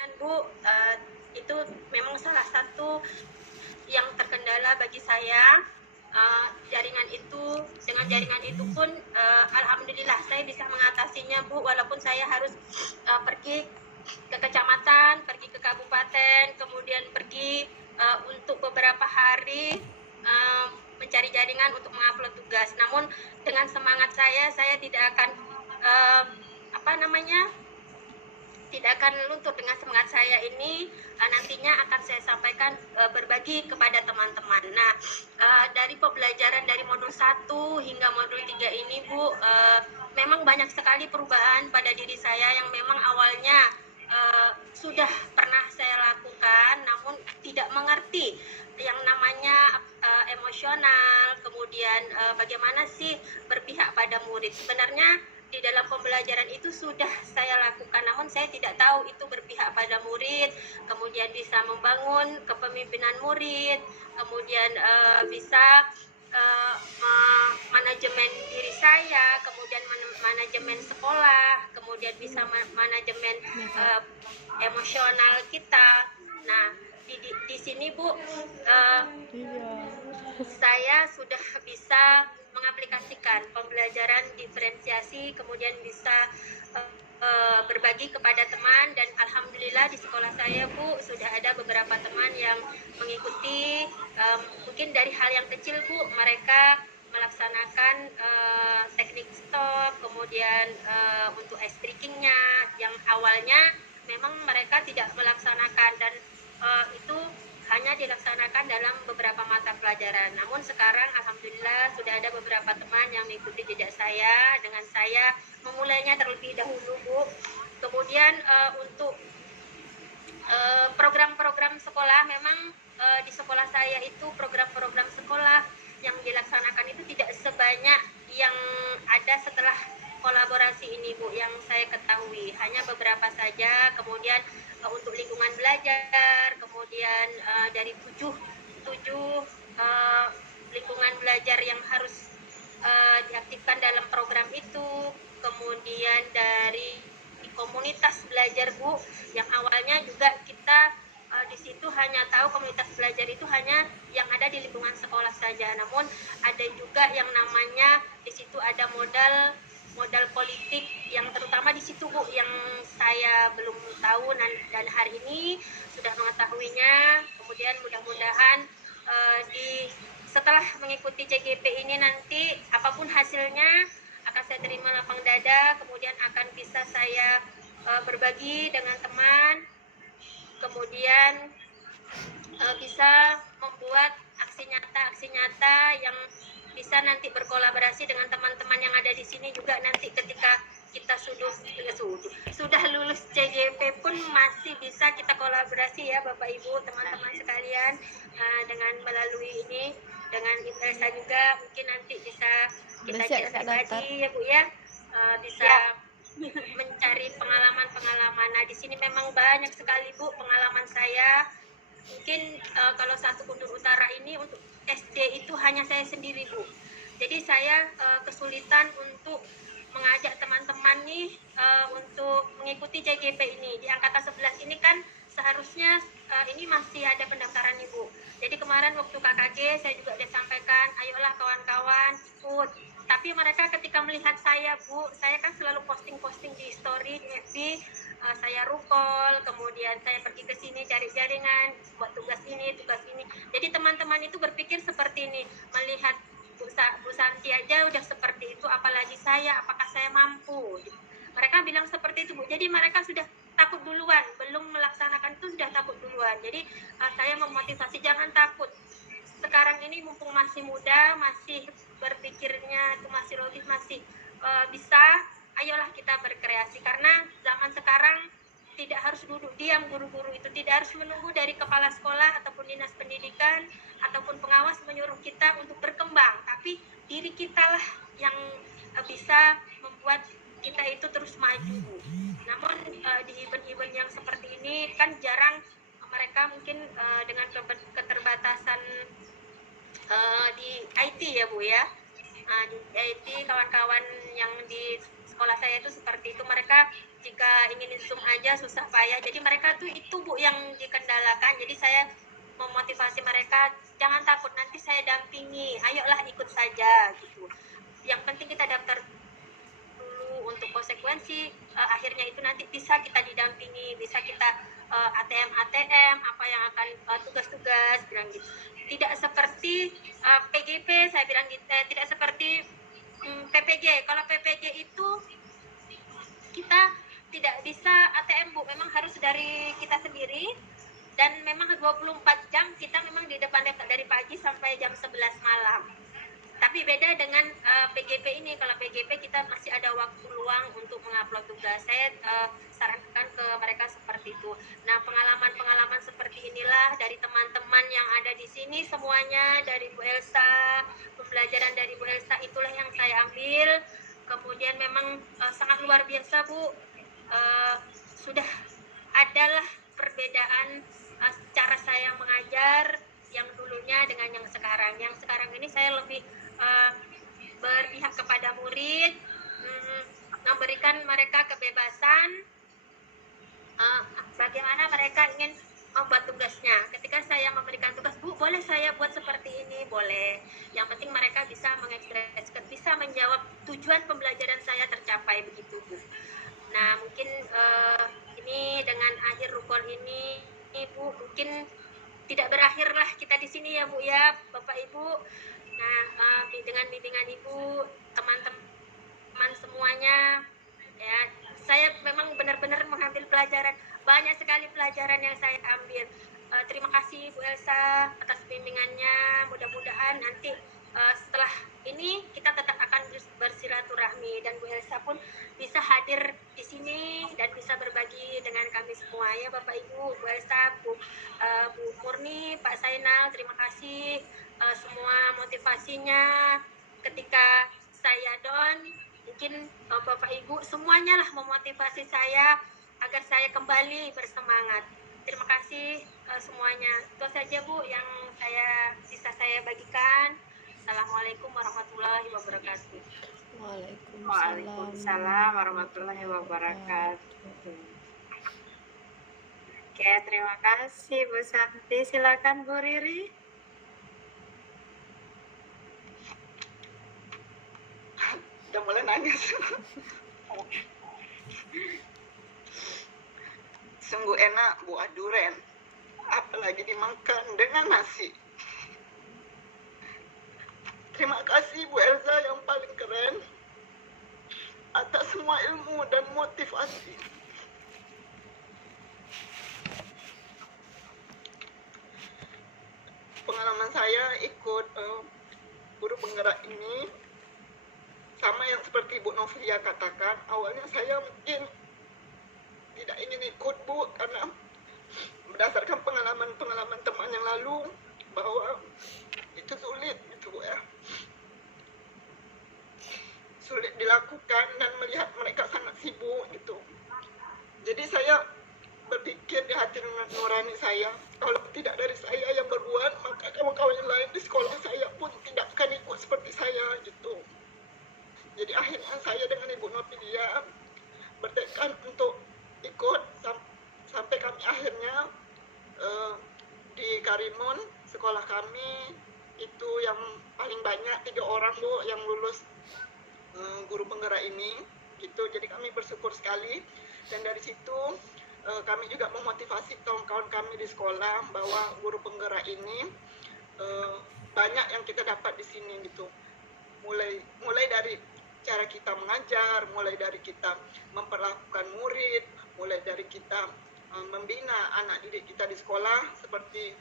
Dan Bu, itu memang salah satu yang terkendala bagi saya. Jaringan itu, dengan jaringan itu pun alhamdulillah saya bisa mengatasinya Bu, walaupun saya harus pergi ke kecamatan, pergi ke kabupaten, kemudian pergi untuk beberapa hari mencari jaringan untuk mengupload tugas. Namun dengan semangat saya tidak akan tidak akan luntur. Dengan semangat saya ini nantinya akan saya sampaikan, berbagi kepada teman-teman. Nah, dari pembelajaran dari modul 1 hingga modul 3 ini Bu, memang banyak sekali perubahan pada diri saya yang memang awalnya sudah pernah saya lakukan, namun tidak mengerti yang namanya emosional, kemudian bagaimana sih berpihak pada murid. Sebenarnya di dalam pembelajaran itu sudah saya lakukan, namun saya tidak tahu itu berpihak pada murid, kemudian bisa membangun kepemimpinan murid, kemudian bisa manajemen diri saya, kemudian manajemen sekolah, kemudian bisa manajemen emosional kita. Nah, di sini Bu, saya sudah bisa mengaplikasikan pembelajaran diferensiasi, kemudian bisa berbagi kepada teman, dan alhamdulillah di sekolah saya Bu sudah ada beberapa teman yang mengikuti. Mungkin dari hal yang kecil Bu, mereka melaksanakan teknik stop, kemudian untuk ice breakingnya yang awalnya memang mereka tidak melaksanakan, dan itu hanya dilaksanakan dalam beberapa mata pelajaran. Namun sekarang alhamdulillah sudah ada beberapa teman yang mengikuti jejak saya, dengan saya memulainya terlebih dahulu Bu. Kemudian untuk program-program sekolah, memang di sekolah saya itu program-program sekolah yang dilaksanakan itu tidak sebanyak yang ada setelah kolaborasi ini Bu, yang saya ketahui hanya beberapa saja. Kemudian untuk lingkungan belajar, kemudian dari tujuh lingkungan belajar yang harus diaktifkan dalam program itu, kemudian dari komunitas belajar Bu, yang awalnya juga kita di situ hanya tahu komunitas belajar itu hanya yang ada di lingkungan sekolah saja, namun ada juga yang namanya di situ ada modal politik yang terutama di situ Bu, yang saya belum tahu, dan hari ini sudah mengetahuinya. Kemudian mudah-mudahan setelah mengikuti CGP ini nanti apapun hasilnya akan saya terima lapang dada, kemudian akan bisa saya berbagi dengan teman, kemudian bisa membuat aksi nyata yang bisa nanti berkolaborasi dengan teman-teman yang ada di sini juga. Nanti ketika kita sudah lulus CGP pun masih bisa kita kolaborasi ya Bapak Ibu, teman-teman sekalian, dengan melalui ini, dengan Impresa juga mungkin nanti bisa kita cek pribadi ya Bu ya, bisa mencari pengalaman. Nah, di sini memang banyak sekali Bu pengalaman saya. Mungkin kalau satu Guntur Utara ini untuk SD itu hanya saya sendiri Bu. Jadi saya kesulitan untuk mengajak teman-teman nih untuk mengikuti CGP ini. Di angkatan 11 ini kan seharusnya ini masih ada pendaftaran nih Bu. Jadi kemarin waktu KKG saya juga sudah sampaikan, ayolah kawan-kawan ikut. Tapi mereka ketika melihat saya Bu, saya kan selalu posting di story di FB, saya rukol, kemudian saya pergi ke sini cari jaringan, buat tugas ini. Jadi teman-teman itu berpikir seperti ini, melihat Bu Santi aja udah seperti itu, apalagi saya, apakah saya mampu? Mereka bilang seperti itu Bu. Jadi mereka sudah takut duluan, belum melaksanakan itu sudah takut duluan. Jadi saya memotivasi, jangan takut. Sekarang ini mumpung masih muda, masih berpikirnya itu masih logis, masih bisa, ayolah kita berkreasi. Karena zaman sekarang tidak harus duduk diam, guru-guru itu tidak harus menunggu dari kepala sekolah ataupun dinas pendidikan ataupun pengawas menyuruh kita untuk berkembang, tapi diri kita lah yang bisa membuat kita itu terus maju. Namun di event-event yang seperti ini kan jarang mereka mungkin dengan keterbatasan di IT ya Bu ya. Di IT kawan-kawan yang di sekolah saya itu seperti itu, mereka jika ingin Zoom aja susah payah. Jadi mereka tuh itu Bu yang dikendalakan. Jadi saya memotivasi mereka, jangan takut, nanti saya dampingi, ayolah ikut saja gitu. Yang penting kita daftar dulu untuk konsekuensi, akhirnya itu nanti bisa kita didampingi, bisa kita ATM apa yang akan tugas-tugas bilang gitu. Tidak seperti PGP, saya bilang gitu, tidak seperti PPG. Kalau PPG itu kita tidak bisa ATM Bu, memang harus dari kita sendiri, dan memang 24 jam kita memang di depan laptop dari pagi sampai jam 11 malam. Tapi beda dengan PGP ini. Kalau PGP kita masih ada waktu luang untuk mengupload tugas. Saya sarankan ke mereka seperti itu. Nah, pengalaman-pengalaman seperti inilah dari teman-teman yang ada di sini semuanya, dari Bu Elsa, pembelajaran dari Bu Elsa itulah yang saya ambil. Kemudian memang sangat luar biasa Bu. Sudah adalah perbedaan cara saya mengajar yang dulunya dengan yang sekarang. Yang sekarang ini saya lebih berpihak kepada murid, memberikan mereka kebebasan bagaimana mereka ingin membuat tugasnya. Ketika saya memberikan tugas, Bu, boleh saya buat seperti ini? Boleh. Yang penting mereka bisa mengekspresikan, bisa menjawab, tujuan pembelajaran saya tercapai, begitu Bu. Nah, mungkin ini dengan akhir rukun ini, Bu, mungkin tidak berakhirlah kita di sini ya Bu ya, Bapak Ibu. Nah, dengan bimbingan Ibu, teman-teman semuanya, ya, saya memang benar-benar mengambil pelajaran, banyak sekali pelajaran yang saya ambil. Terima kasih Bu Elsa atas bimbingannya. Mudah-mudahan nanti setelah ini kita tetap akan bersilaturahmi, dan Bu Elsa pun bisa hadir di sini dan bisa berbagi dengan kami semua ya Bapak Ibu, Bu Elsa, Bu Murni, Pak Sainal, terima kasih semua motivasinya ketika saya down. Mungkin Bapak Ibu semuanya lah memotivasi saya agar saya kembali bersemangat. Terima kasih semuanya. Itu saja Bu yang bisa saya bagikan. Assalamualaikum warahmatullahi wabarakatuh. Waalaikumsalam warahmatullahi wabarakatuh. Oke, terima kasih Bu Santi. Silakan Bu Riri. Udah mulai nangis. Sungguh enak buah durian, apalagi dimakan dengan nasi. Terima kasih Bu Elsa yang paling keren atas semua ilmu dan motivasi. Pengalaman saya ikut guru penggerak ini sama yang seperti Bu Novia katakan, awalnya saya mungkin tidak ingin ikut Bu, karena berdasarkan pengalaman teman yang lalu bahwa itu sulit gitu Bu ya, sulit dilakukan dan melihat mereka sangat sibuk gitu. Jadi saya berpikir di hati nurani saya, kalau tidak dari saya yang berbuat, maka kawan-kawan yang lain di sekolah saya pun tidak akan ikut seperti saya gitu. Jadi akhirnya saya dengan Ibu Nopidia bertekad untuk ikut sampai kami akhirnya di Karimun, sekolah kami itu yang paling banyak 3 orang Bu yang lulus guru penggerak ini gitu. Jadi kami bersyukur sekali, dan dari situ kami juga memotivasi kawan-kawan kami di sekolah bahwa guru penggerak ini banyak yang kita dapat di sini gitu. Mulai dari cara kita mengajar, mulai dari kita memperlakukan murid, mulai dari kita membina anak didik kita di sekolah seperti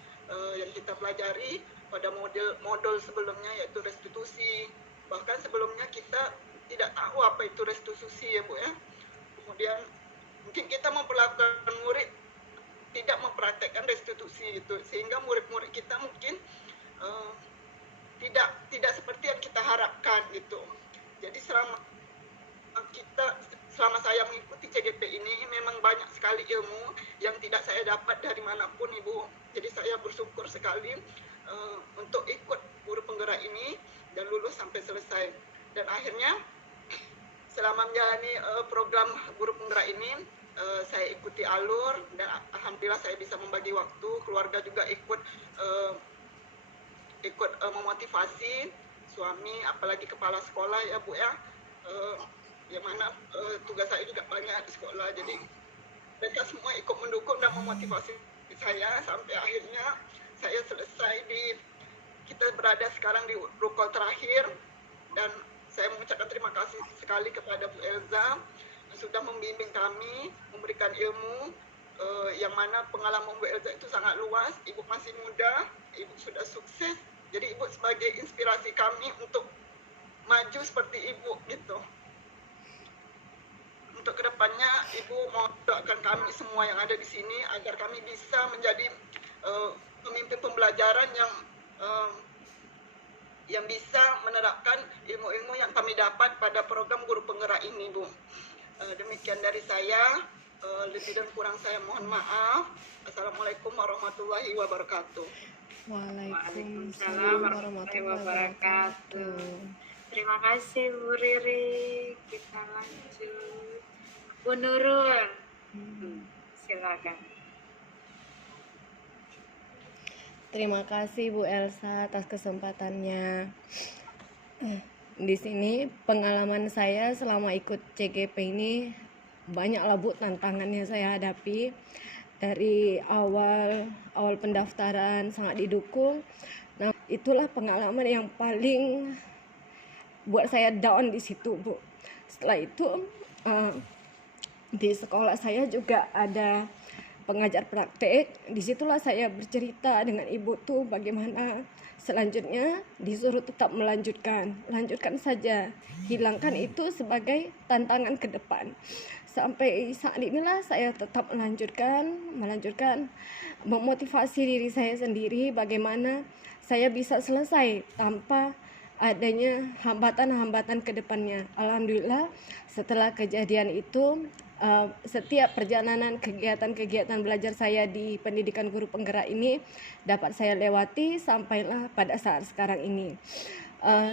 yang kita pelajari pada modul sebelumnya, yaitu restitusi. Bahkan sebelumnya kita tidak tahu apa itu restitusi ya Bu ya. Kemudian mungkin kita memperlakukan murid tidak mempraktekkan restitusi itu, sehingga murid-murid kita mungkin tidak seperti yang kita harapkan gitu. Jadi selama saya mengikuti CGP ini memang banyak sekali ilmu yang tidak saya dapat dari manapun Ibu. Jadi saya bersyukur sekali untuk ikut guru penggerak ini dan lulus sampai selesai. Dan akhirnya selama menjalani program guru penggerak ini, saya ikuti alur dan alhamdulillah saya bisa membagi waktu. Keluarga juga ikut memotivasi, suami apalagi kepala sekolah ya Bu ya, yang mana tugas saya juga banyak di sekolah, jadi mereka semua ikut mendukung dan memotivasi saya sampai akhirnya saya selesai kita berada sekarang di rukol terakhir. Dan saya mengucapkan terima kasih sekali kepada Bu Elza yang sudah membimbing kami, memberikan ilmu, yang mana pengalaman Bu Elza itu sangat luas. Ibu masih muda, ibu sudah sukses, jadi ibu sebagai inspirasi kami untuk maju seperti ibu gitu. Untuk kedepannya, Ibu mau doakan kami semua yang ada di sini agar kami bisa menjadi pemimpin pembelajaran yang bisa menerapkan ilmu-ilmu yang kami dapat pada program guru penggerak ini, Bu. Demikian dari saya. Lebih dan kurang saya mohon maaf. Assalamualaikum warahmatullahi wabarakatuh. Waalaikumsalam warahmatullahi wabarakatuh. Terima kasih Bu Riri. Kita lanjut. Bu Nurul, silakan. Terima kasih Bu Elsa atas kesempatannya. Di sini pengalaman saya selama ikut CGP ini banyaklah Bu tantangan yang saya hadapi. Dari awal pendaftaran sangat didukung. Nah, itulah pengalaman yang paling buat saya down di situ, Bu. Setelah itu di sekolah saya juga ada pengajar praktek. Disitulah saya bercerita dengan ibu tuh bagaimana selanjutnya disuruh tetap melanjutkan saja, hilangkan itu sebagai tantangan ke depan. Sampai saat inilah saya tetap melanjutkan, memotivasi diri saya sendiri bagaimana saya bisa selesai tanpa adanya hambatan-hambatan ke depannya. Alhamdulillah setelah kejadian itu, setiap perjalanan kegiatan-kegiatan belajar saya di pendidikan guru penggerak ini dapat saya lewati sampailah pada saat sekarang ini.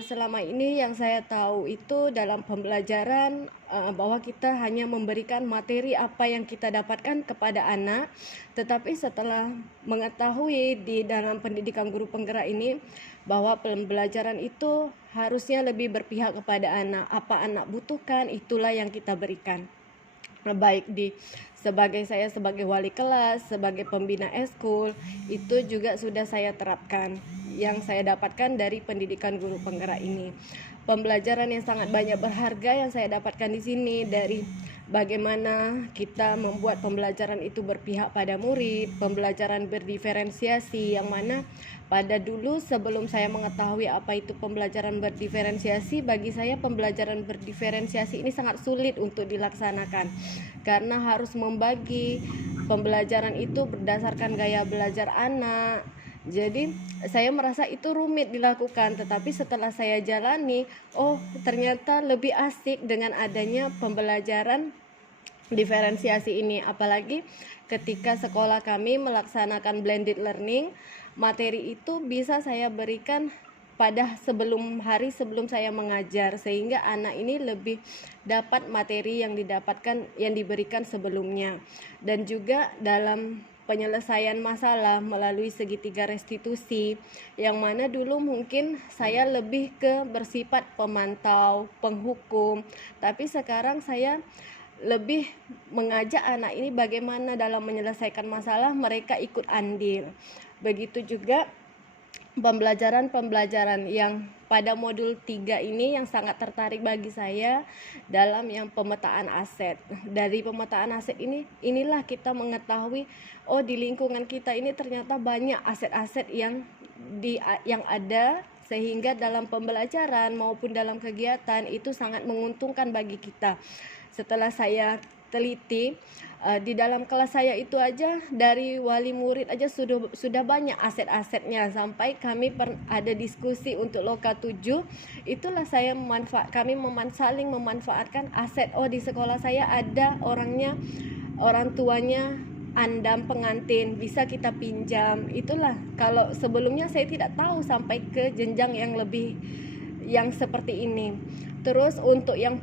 Selama ini yang saya tahu itu dalam pembelajaran bahwa kita hanya memberikan materi apa yang kita dapatkan kepada anak, tetapi setelah mengetahui di dalam pendidikan guru penggerak ini bahwa pembelajaran itu harusnya lebih berpihak kepada anak, apa anak butuhkan itulah yang kita berikan. Baik sebagai saya sebagai wali kelas, sebagai pembina eskul, itu juga sudah saya terapkan yang saya dapatkan dari pendidikan guru penggerak ini. Pembelajaran yang sangat banyak berharga yang saya dapatkan di sini dari bagaimana kita membuat pembelajaran itu berpihak pada murid, pembelajaran berdiferensiasi yang mana pada dulu sebelum saya mengetahui apa itu pembelajaran berdiferensiasi, bagi saya pembelajaran berdiferensiasi ini sangat sulit untuk dilaksanakan karena harus membagi pembelajaran itu berdasarkan gaya belajar anak. Jadi saya merasa itu rumit dilakukan, tetapi setelah saya jalani, oh ternyata lebih asik dengan adanya pembelajaran diferensiasi ini. Apalagi ketika sekolah kami melaksanakan blended learning, materi itu bisa saya berikan pada hari sebelum saya mengajar, sehingga anak ini lebih dapat materi yang diberikan sebelumnya. Dan juga dalam penyelesaian masalah melalui segitiga restitusi, yang mana dulu mungkin saya lebih ke bersifat pemantau, penghukum, tapi sekarang saya lebih mengajak anak ini bagaimana dalam menyelesaikan masalah mereka ikut andil. Begitu juga pembelajaran yang pada modul 3 ini yang sangat tertarik bagi saya dalam yang pemetaan aset. Dari pemetaan aset inilah kita mengetahui oh di lingkungan kita ini ternyata banyak aset-aset yang ada, sehingga dalam pembelajaran maupun dalam kegiatan itu sangat menguntungkan bagi kita. Setelah saya teliti di dalam kelas saya itu aja dari wali murid aja sudah banyak aset-asetnya, sampai kami ada diskusi untuk Loka 7. Itulah kami saling memanfaatkan aset. Oh di sekolah saya ada orang tuanya andam pengantin, bisa kita pinjam. Itulah kalau sebelumnya saya tidak tahu sampai ke jenjang yang yang seperti ini. Terus untuk yang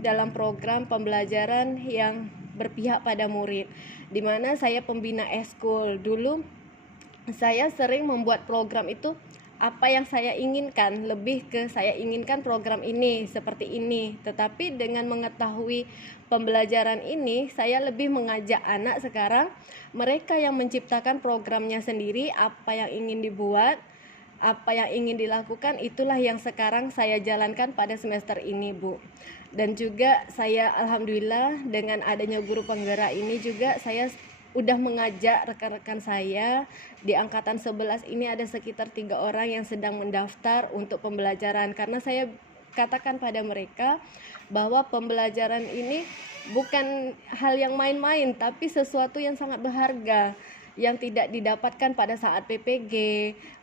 dalam program pembelajaran yang berpihak pada murid, di mana saya pembina eskul. Dulu saya sering membuat program itu apa yang saya inginkan, lebih ke saya inginkan program ini seperti ini. Tetapi dengan mengetahui pembelajaran ini, saya lebih mengajak anak sekarang, mereka yang menciptakan programnya sendiri, apa yang ingin dibuat, apa yang ingin dilakukan, itulah yang sekarang saya jalankan pada semester ini, Bu. Dan juga saya alhamdulillah dengan adanya guru penggerak ini juga saya udah mengajak rekan-rekan saya di angkatan 11 ini, ada sekitar 3 orang yang sedang mendaftar untuk pembelajaran, karena saya katakan pada mereka bahwa pembelajaran ini bukan hal yang main-main, tapi sesuatu yang sangat berharga yang tidak didapatkan pada saat PPG,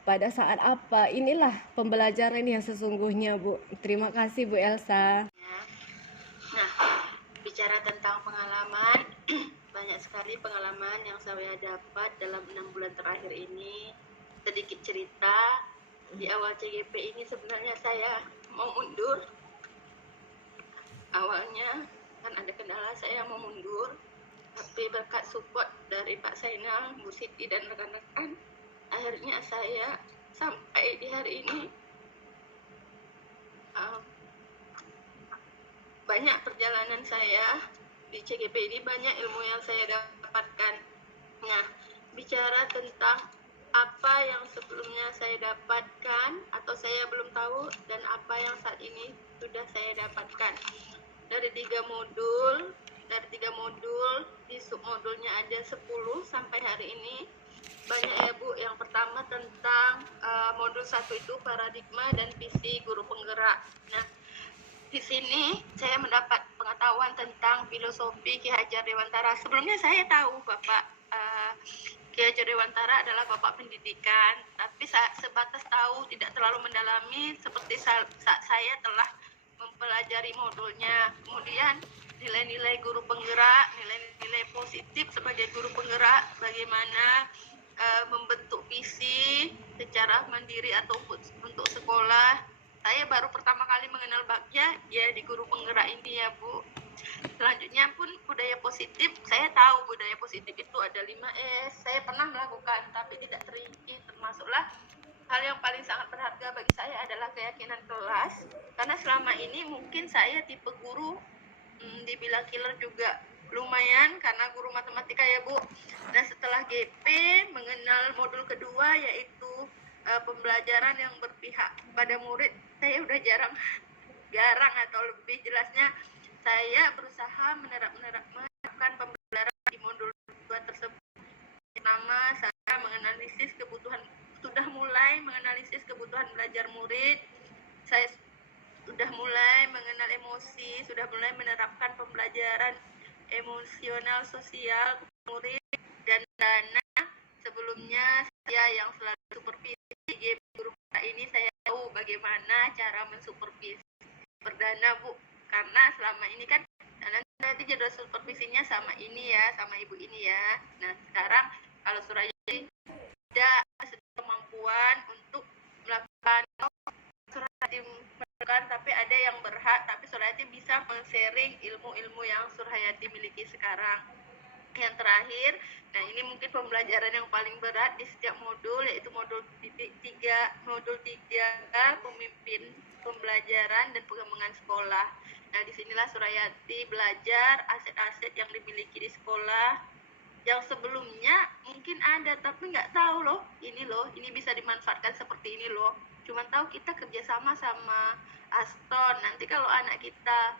pada saat apa. Inilah pembelajaran yang sesungguhnya, Bu. Terima kasih, Bu Elsa. Nah, bicara tentang pengalaman, banyak sekali pengalaman yang saya dapat dalam 6 bulan terakhir ini. Sedikit cerita, di awal CGP ini sebenarnya saya mau mundur. Awalnya kan ada kendala, saya mau mundur, tapi berkat support dari Pak Sainal, Bu Siti, dan rekan-rekan, akhirnya saya sampai di hari ini. Banyak perjalanan saya di CGP ini, banyak ilmu yang saya dapatkan. Nah, bicara tentang apa yang sebelumnya saya dapatkan atau saya belum tahu, dan apa yang saat ini sudah saya dapatkan. Dari 3 modul, di submodulnya ada 10 sampai hari ini. Banyak ya, Bu. Yang pertama tentang modul 1 itu paradigma dan visi guru penggerak. Nah, di sini saya mendapat pengetahuan tentang filosofi Ki Hajar Dewantara. Sebelumnya saya tahu Bapak Ki Hajar Dewantara adalah Bapak pendidikan, tapi sebatas tahu, tidak terlalu mendalami seperti saat saya telah mempelajari modulnya. Kemudian nilai-nilai guru penggerak, nilai-nilai positif sebagai guru penggerak, bagaimana membentuk visi secara mandiri atau untuk sekolah. Saya baru pertama kali mengenal Bagja ya di guru penggerak ini ya, Bu. Selanjutnya pun budaya positif, saya tahu budaya positif itu ada 5S. Saya pernah melakukan tapi tidak terinci, termasuklah hal yang paling sangat berharga bagi saya adalah keyakinan kelas. Karena selama ini mungkin saya tipe guru dibilang killer juga lumayan, karena guru matematika ya, Bu. Nah, setelah GP mengenal modul kedua yaitu pembelajaran yang berpihak pada murid, saya udah jarang atau lebih jelasnya saya berusaha menerapkan pembelajaran di modul 2 tersebut. Pertama, saya sudah mulai menganalisis kebutuhan belajar murid. Saya sudah mulai mengenal emosi, sudah mulai menerapkan pembelajaran emosional sosial murid, dan dana. Sebelumnya saya yang selalu supervisi guru ini, saya tahu bagaimana cara mensupervisi perdana, Bu, karena selama ini kan nanti jadwal supervisinya sama ini ya, sama ibu ini ya. Nah, sekarang kalau Surayati tidak kemampuan untuk melakukan tapi ada yang berhak, tapi Surayati bisa men-sharing ilmu-ilmu yang Surayati miliki sekarang. Yang terakhir, nah ini mungkin pembelajaran yang paling berat di setiap modul, yaitu modul 3 pemimpin pembelajaran dan pengembangan sekolah. Nah, disinilah Surayati belajar aset-aset yang dimiliki di sekolah yang sebelumnya mungkin ada tapi nggak tahu ini bisa dimanfaatkan seperti ini loh. Cuma tahu kita kerjasama sama Aston. Nanti kalau anak kita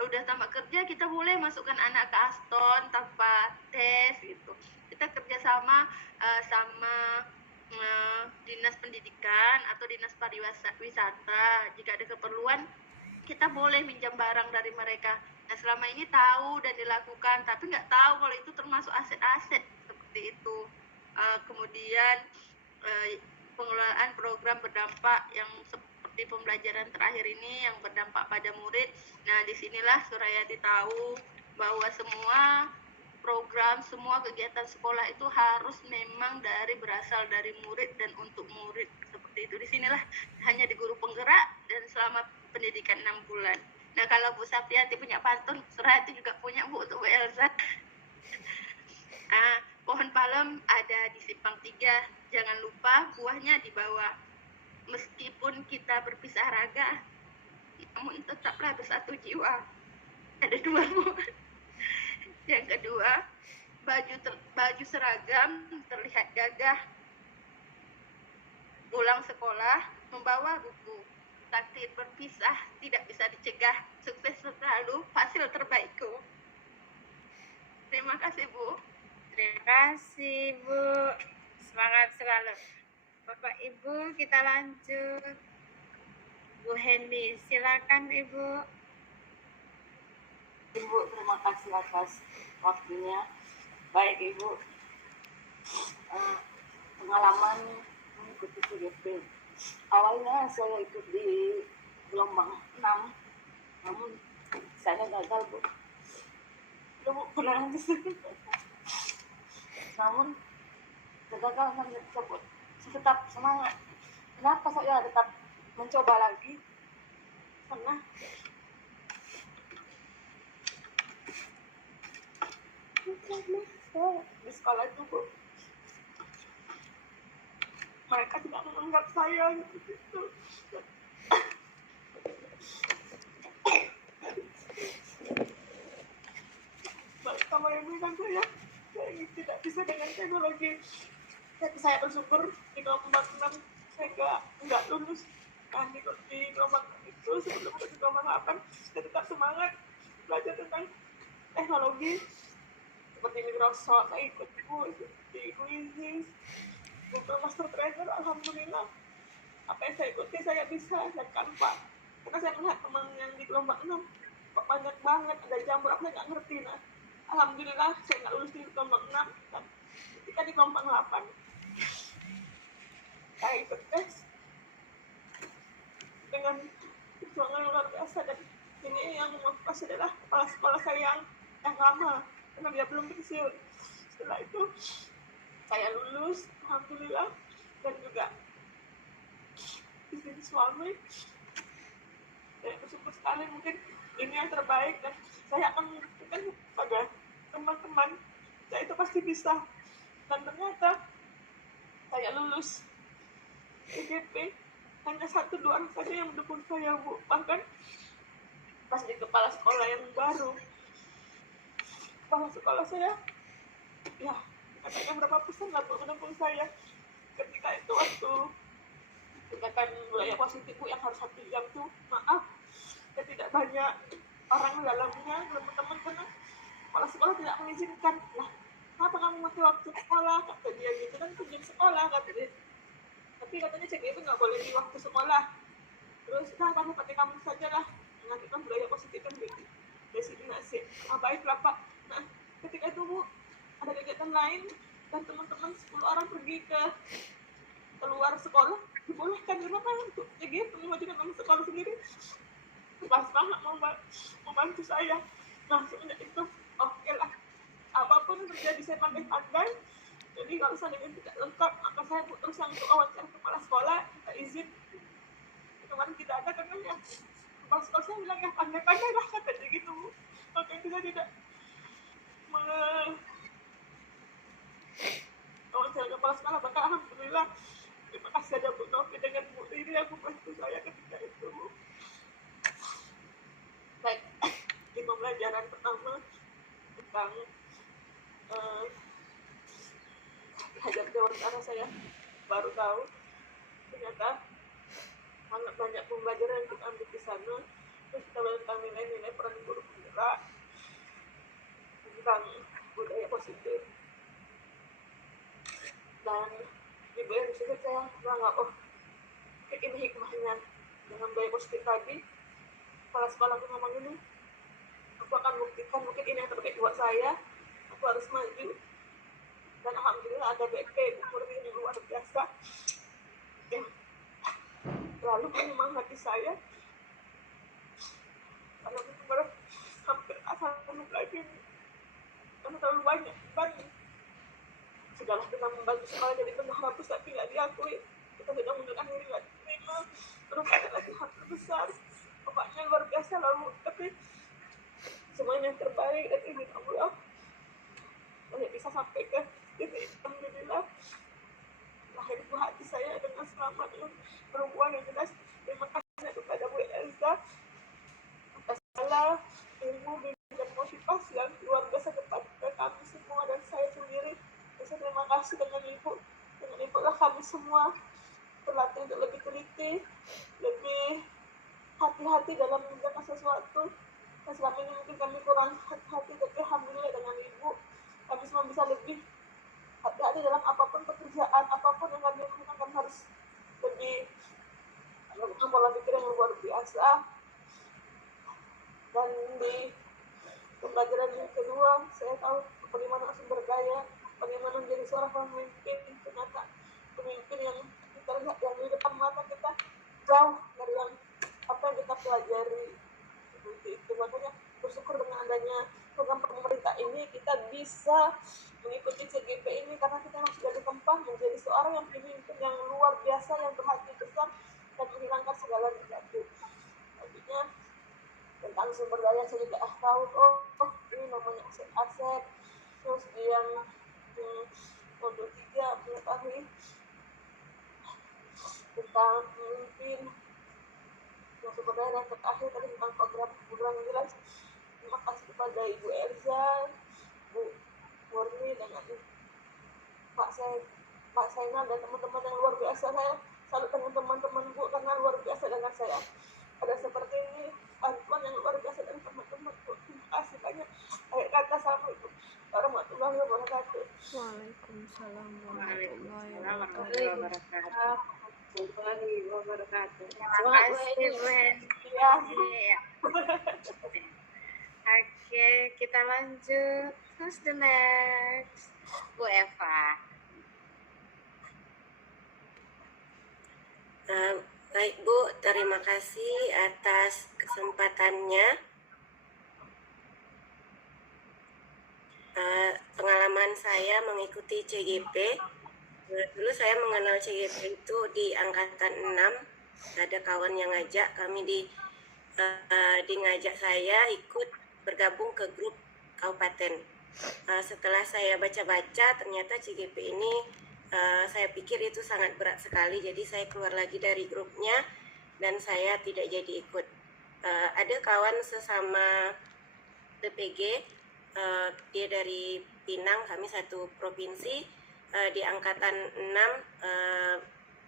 udah tamat kerja, kita boleh masukkan anak ke Aston tanpa tes gitu. Kita kerjasama sama dinas pendidikan atau dinas pariwisata. Jika ada keperluan, kita boleh minjam barang dari mereka. Nah, selama ini tahu dan dilakukan, tapi nggak tahu kalau itu termasuk aset-aset seperti itu. Kemudian pengelolaan program berdampak yang seperti pembelajaran terakhir ini yang berdampak pada murid. Nah, disinilah Surayati tahu bahwa semua program, semua kegiatan sekolah itu harus memang berasal dari murid dan untuk murid, seperti seperti itu. Di sinilah hanya di guru penggerak dan selama pendidikan 6 bulan. Nah, kalau Bu Sapiati punya pantun, Surati juga punya Bu untuk Bu Elza. Pohon palem ada di simpang 3, jangan lupa buahnya di bawah. Meskipun kita berpisah raga, namun tetaplah bersatu jiwa. Ada 2 Bu. Yang kedua, baju seragam terlihat gagah. Pulang sekolah membawa buku. Takdir berpisah tidak bisa dicegah. Sukses selalu, hasil terbaikku. Terima kasih Bu. Terima kasih Bu. Semangat selalu. Bapak Ibu, kita lanjut. Bu Hendy, silakan Ibu. Ibu, terima kasih atas waktunya. Baik Ibu, pengalaman mengikuti KGP. Awalnya saya ikut di gelombang 6, namun saya gagal Bu. Bu, beneran di sini. Namun kegagalan tersebut, saya tetap semangat. Kenapa saya tetap mencoba lagi? Karena di sekolah itu Bu, mereka tidak menganggap saya gitu. Mereka memandang saya tidak bisa dengan teknologi. Tapi saya bersyukur di gelombang 6 saya nggak lulus. Nah, di gelombang itu sebelum ke gelombang 8 saya tetap semangat belajar tentang teknologi seperti Microsoft. Saya ikut di Quizzes, Google Master Trainer. Alhamdulillah apa yang saya ikuti saya bisa, dan Canva. Karena saya melihat teman yang di gelombang 6 kok banyak banget, ada jamur apa saya nggak ngerti. Nah, alhamdulillah saya nggak lulus di gelombang 6, dan ketika di gelombang 8 saya ikut tes dengan perjuangan yang luar biasa. Dan ini yang memotivasi adalah kepala sekolah saya yang lama, karena dia belum pensiun. Setelah itu saya lulus, alhamdulillah, dan juga istri suami. Saya bersyukur sekali, mungkin ini yang terbaik, dan saya akan membuktikan pada teman-teman saya itu pasti bisa. Dan ternyata saya lulus KGP, hanya 1-2 orang saja yang mendukung saya Bu. Bahkan pas di kepala sekolah yang baru, kepala sekolah saya ya katanya berapa persen lah Bu mendukung saya. Ketika itu waktu tindakan budaya positif Bu yang harus 1 jam tuh, maaf ya tidak banyak orang di dalamnya, teman-teman, karena kepala sekolah tidak mengizinkan. Lah, kenapa kamu masih waktu sekolah? Kata dia gitu, kan itu jam sekolah kata dia. Tapi katanya CGP nggak boleh di waktu sekolah. Terus nah kamu pakai kamu saja lah, mengajukan budaya positif kan gitu, designasi. Nah, baiklah Pak. Nah, ketika itu Bu ada kegiatan lain dan teman-teman 10 orang pergi ke keluar sekolah, dibolehkan. Kenapa? Untuk CGP memajukan nama sekolah sendiri. Pas banget membantu saya. Nah, semenjak itu oke lah, apapun yang terjadi saya pandai-pandai. Jadi kalau seandainya tidak lengkap, maka saya terus yang untuk wawancara kepala sekolah, minta izin. Kemarin tidak ada, karena ya kepala sekolah saya bilang ya pandai-pandai lah katanya gitu. Maka itu saya tidak wawancara kepala sekolah. Maka alhamdulillah, terima kasih ada Bu Novi dengan Bu Riri yang membantu saya ketika itu. Baik, di pembelajaran pertama tentang hajat dewantara, saya baru tahu ternyata sangat banyak pembelajaran yang kita ambil di sana. Terus kita belajar tentang nilai-nilai peran guru penggerak, tentang budaya positif, dan di budaya positif saya menganggap ini hikmahnya. Dengan budaya positif tadi, kepala sekolah aku ngomong ini, aku akan buktikan mungkin ini yang terbaik buat saya, aku harus maju. Dan alhamdulillah ada BP Murni yang luar biasa yang lalu menyemangati saya, karena benar-benar hampir asal lagi, karena terlalu banyak. Sudahlah kita membantu sekolah jadi bendahara pusat tidak diakui, kita tapi sudah mundurkan diri nggak diterima. Rupanya lagi hampir besar, bapaknya luar biasa lalu, tapi semuanya yang terbaik dan izin Allah saya bisa sampai ke titik alhamdulillah lahir buah hati saya dengan selamat dengan perempuan yang jelas. Terima kasih kepada Bu Elza atas segala ilmu dan motivasi yang luar biasa kepada kami semua dan saya sendiri. Saya terima kasih dengan ibu lah kami semua berlatih untuk lebih teliti, lebih hati-hati dalam mengerjakan sesuatu. Dan selama ini mungkin kami kurang hati-hati, tapi alhamdulillah dengan ibu kami semua bisa lebih hati-hati dalam apapun pekerjaan, apapun yang kami lakukan. Kami harus lebih melakukan pola pikir yang luar biasa. Dan di pembelajaran yang kedua saya tahu bagaimana sumber daya, bagaimana menjadi seorang pemimpin. Ternyata pemimpin yang kita lihat yang di depan mata kita jauh dari yang apa yang kita pelajari seperti itu. Makanya bersyukur dengan adanya program pemerintah ini kita bisa mengikuti CGP ini karena kita sudah ditempa menjadi seorang yang pemimpin yang luar biasa, yang berhati besar dan menghilangkan segala negatif. Artinya tentang sumber daya saya juga tahu, ini namanya aset-aset. Terus yang modul 3 mengetahui tentang pemimpin yang sumber daya yang terakhir tadi tentang program yang jelas. Terima kasih kepada Ibu Elza, Bu Murni, dan Pak Sainal dan teman-teman yang luar biasa. Saya salut dengan teman-teman Bu karena luar biasa dengan saya. Ada seperti ini bantuan yang luar biasa dari teman-teman Bu. Terima kasih banyak. Akhir kata, assalamualaikum warahmatullahi wabarakatuh. Waalaikumsalam warahmatullahi wabarakatuh. Terima Semangat, kasih Bu. Bu Hendy. Ya. Oke, kita lanjut. Who's the next? Bu Eva. Baik Bu, terima kasih atas kesempatannya. Pengalaman saya mengikuti CGP, dulu saya mengenal CGP itu di angkatan 6. Ada kawan yang ngajak kami di ngajak saya ikut bergabung ke grup kabupaten. Setelah saya baca-baca, ternyata CGP ini saya pikir itu sangat berat sekali, jadi saya keluar lagi dari grupnya dan saya tidak jadi ikut. Ada kawan sesama PPG, dia dari Pinang, kami satu provinsi, di angkatan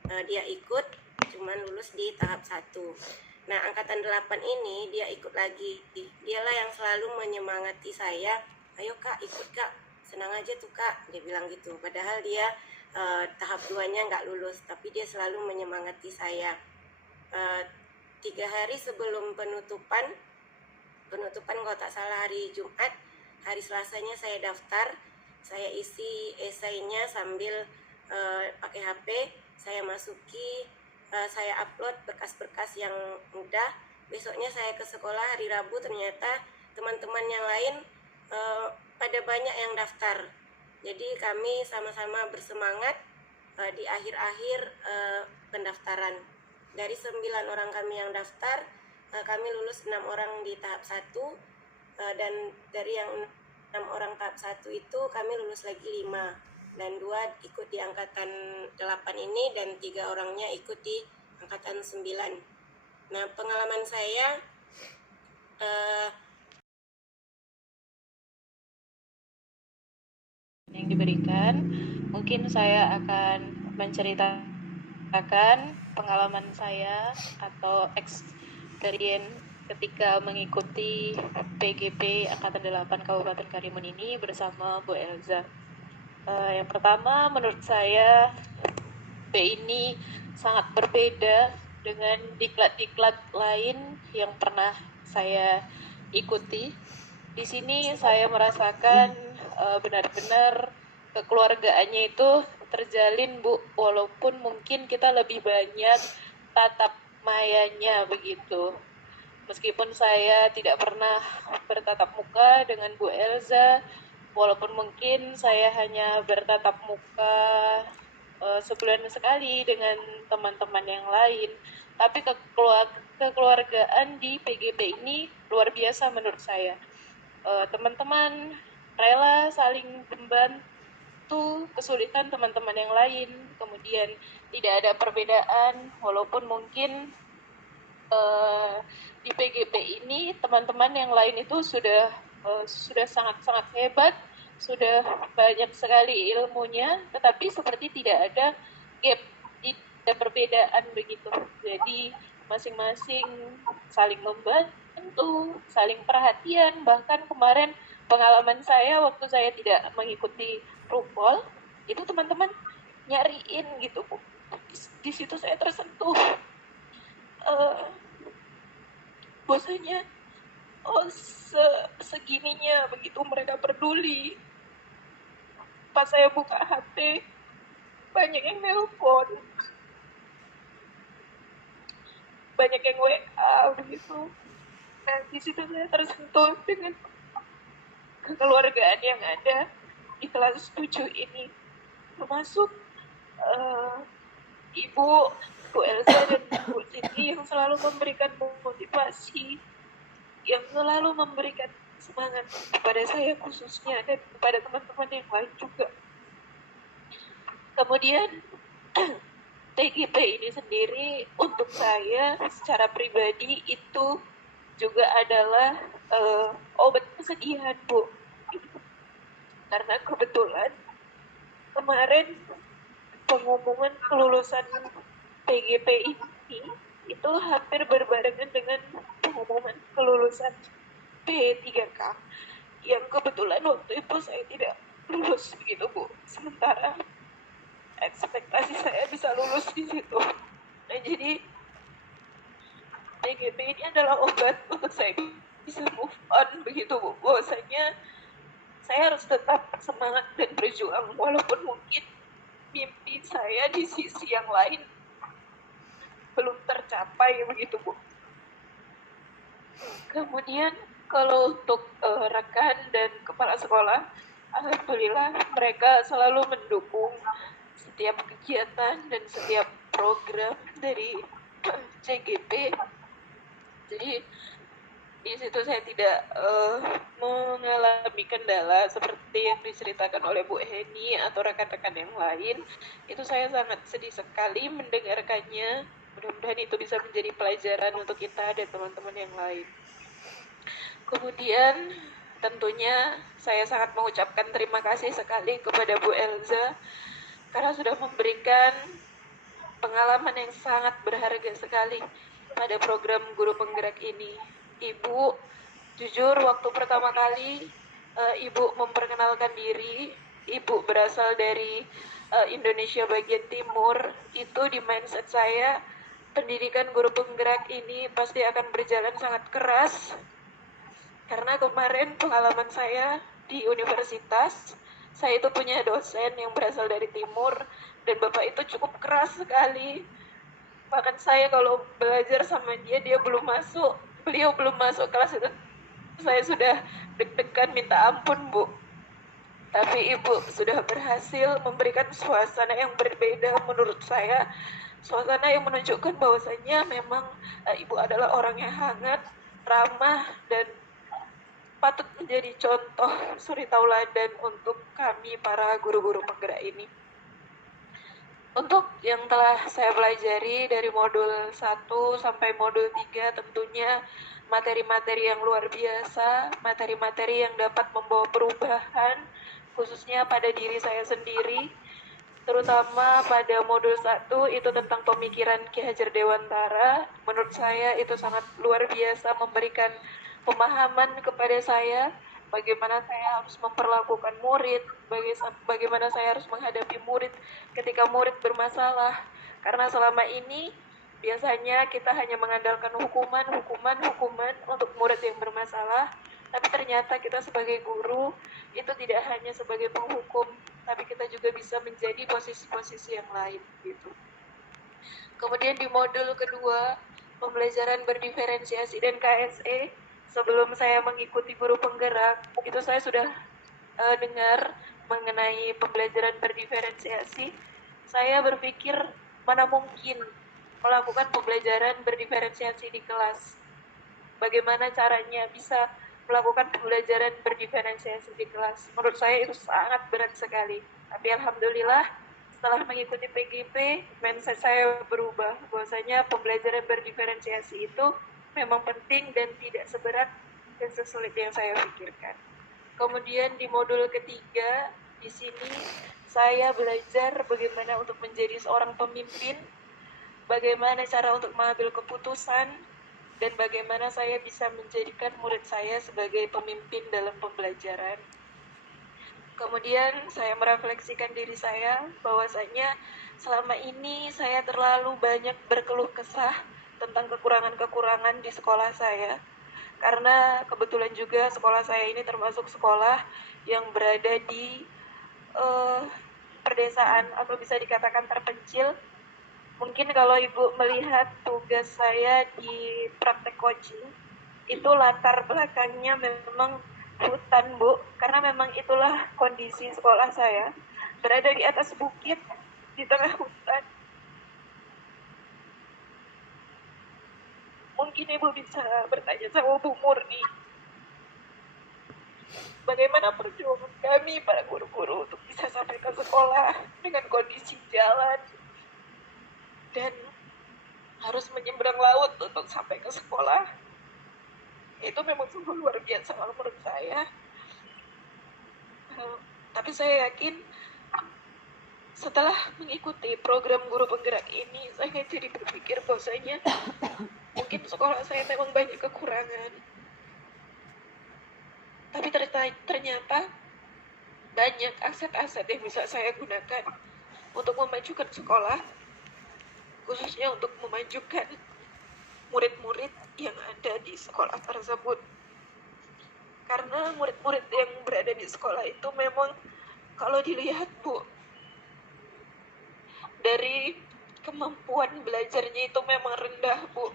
6 dia ikut, cuman lulus di tahap 1. Nah, angkatan 8 ini dia ikut lagi. Dialah yang selalu menyemangati saya, ayo Kak, ikut Kak, senang aja tuh Kak, dia bilang gitu. Padahal dia tahap 2-nya nggak lulus, tapi dia selalu menyemangati saya. 3 hari sebelum penutupan kalau tak salah hari Jumat, hari Selasanya saya daftar, saya isi esainya sambil pakai HP, saya masuki, saya upload berkas-berkas yang mudah. Besoknya saya ke sekolah hari Rabu, ternyata teman-teman yang lain pada banyak yang daftar. Jadi kami sama-sama bersemangat di akhir-akhir pendaftaran. Dari 9 orang kami yang daftar, kami lulus 6 orang di tahap 1, dan dari yang 6 orang tahap 1 itu kami lulus lagi 5, dan 2 ikut di angkatan 8 ini, dan 3 orangnya ikut di angkatan 9. Nah, pengalaman saya yang diberikan, mungkin saya akan menceritakan pengalaman saya atau experience ketika mengikuti PGP Angkatan 8 Kabupaten Karimun ini bersama Bu Elza. Yang pertama, menurut saya P ini sangat berbeda dengan diklat-diklat lain yang pernah saya ikuti. Di sini saya merasakan benar-benar kekeluargaannya itu terjalin, Bu, walaupun mungkin kita lebih banyak tatap mayanya begitu. Meskipun saya tidak pernah bertatap muka dengan Bu Elza, walaupun mungkin saya hanya bertatap muka sebulan sekali dengan teman-teman yang lain. Tapi kekeluargaan di PGP ini luar biasa menurut saya. Teman-teman rela saling membantu kesulitan teman-teman yang lain, kemudian tidak ada perbedaan, walaupun mungkin di PGP ini teman-teman yang lain itu sudah sangat-sangat hebat, sudah banyak sekali ilmunya, tetapi seperti tidak ada gap, tidak ada perbedaan begitu. Jadi masing-masing saling membantu, saling perhatian. Bahkan kemarin pengalaman saya waktu saya tidak mengikuti RUPOL, itu teman-teman nyariin gitu Bu. Di situ saya tersentuh. Bahwasanya segininya begitu mereka peduli. Pas saya buka HP, banyak yang nelpon, banyak yang WA begitu. Nah, di situ saya tersentuh dengan kekeluargaan yang ada di kelas 7 ini, termasuk Bu Elsa dan Bu Siti yang selalu memberikan motivasi, yang selalu memberikan semangat kepada saya khususnya dan kepada teman-teman yang lain juga. Kemudian TGP ini sendiri untuk saya secara pribadi itu juga adalah obat kesedihan Bu, karena kebetulan kemarin pengumuman kelulusan PGP ini itu hampir berbarengan dengan pengumuman kelulusan P3K yang kebetulan waktu itu saya tidak lulus begitu Bu, sementara ekspektasi saya bisa lulus di situ. Nah, jadi PGP ini adalah obat untuk saya bisa move on begitu Bu, bahwasanya saya harus tetap semangat dan berjuang walaupun mungkin mimpi saya di sisi yang lain belum tercapai begitu Bu. Kemudian kalau untuk rekan dan kepala sekolah, alhamdulillah mereka selalu mendukung setiap kegiatan dan setiap program dari CGP. Jadi di situ saya tidak mengalami kendala seperti yang diceritakan oleh Bu Heni atau rekan-rekan yang lain. Itu saya sangat sedih sekali mendengarkannya. Mudah-mudahan itu bisa menjadi pelajaran untuk kita dan teman-teman yang lain. Kemudian tentunya saya sangat mengucapkan terima kasih sekali kepada Bu Elza karena sudah memberikan pengalaman yang sangat berharga sekali pada program Guru Penggerak ini. Ibu, jujur waktu pertama kali Ibu memperkenalkan diri, Ibu berasal dari Indonesia bagian timur, itu di mindset saya pendidikan guru penggerak ini pasti akan berjalan sangat keras. Karena kemarin pengalaman saya di universitas, saya itu punya dosen yang berasal dari timur dan Bapak itu cukup keras sekali. Bahkan saya kalau belajar sama dia beliau belum masuk kelas itu saya sudah deg-degan minta ampun Bu. Tapi Ibu sudah berhasil memberikan suasana yang berbeda menurut saya, suasana yang menunjukkan bahwasanya memang Ibu adalah orang yang hangat, ramah, dan patut menjadi contoh suri tauladan untuk kami para guru-guru penggerak ini. Untuk yang telah saya pelajari dari modul 1 sampai modul 3 tentunya materi-materi yang luar biasa, materi-materi yang dapat membawa perubahan khususnya pada diri saya sendiri, terutama pada modul 1 itu tentang pemikiran Ki Hajar Dewantara. Menurut saya itu sangat luar biasa memberikan pemahaman kepada saya bagaimana saya harus memperlakukan murid, bagaimana saya harus menghadapi murid ketika murid bermasalah. Karena selama ini biasanya kita hanya mengandalkan hukuman untuk murid yang bermasalah, tapi ternyata kita sebagai guru itu tidak hanya sebagai penghukum, tapi kita juga bisa menjadi posisi-posisi yang lain gitu. Kemudian di modul kedua, pembelajaran berdiferensiasi dan KSE, sebelum saya mengikuti guru penggerak, itu saya sudah dengar mengenai pembelajaran berdiferensiasi. saya berpikir mana mungkin melakukan pembelajaran berdiferensiasi di kelas. Bagaimana caranya bisa melakukan pembelajaran berdiferensiasi di kelas? Menurut saya itu sangat berat sekali. Tapi alhamdulillah setelah mengikuti PGP, mindset saya berubah bahwasanya pembelajaran berdiferensiasi itu memang penting dan tidak seberat dan sesulit yang saya pikirkan. Kemudian di modul ketiga, di sini saya belajar bagaimana untuk menjadi seorang pemimpin, bagaimana cara untuk mengambil keputusan, dan bagaimana saya bisa menjadikan murid saya sebagai pemimpin dalam pembelajaran. Kemudian saya merefleksikan diri saya bahwasanya selama ini saya terlalu banyak berkeluh kesah tentang kekurangan-kekurangan di sekolah saya. Karena kebetulan juga sekolah saya ini termasuk sekolah yang berada di perdesaan atau bisa dikatakan terpencil. Mungkin kalau Ibu melihat tugas saya di praktek coaching, itu latar belakangnya memang hutan, Bu, karena memang itulah kondisi sekolah saya, berada di atas bukit di tengah hutan. Mungkin Ibu bisa bertanya sama Bu Murni, bagaimana perjuangan kami para guru-guru untuk bisa sampai ke sekolah dengan kondisi jalan dan harus menyeberang laut untuk sampai ke sekolah. Itu memang sungguh luar biasa menurut saya. Tapi saya yakin setelah mengikuti program guru penggerak ini, saya jadi berpikir bahwasanya mungkin sekolah saya memang banyak kekurangan. Tapi ternyata banyak aset-aset yang bisa saya gunakan untuk memajukan sekolah, khususnya untuk memajukan murid-murid yang ada di sekolah tersebut. Karena murid-murid yang berada di sekolah itu memang kalau dilihat, Bu, dari kemampuan belajarnya itu memang rendah, Bu.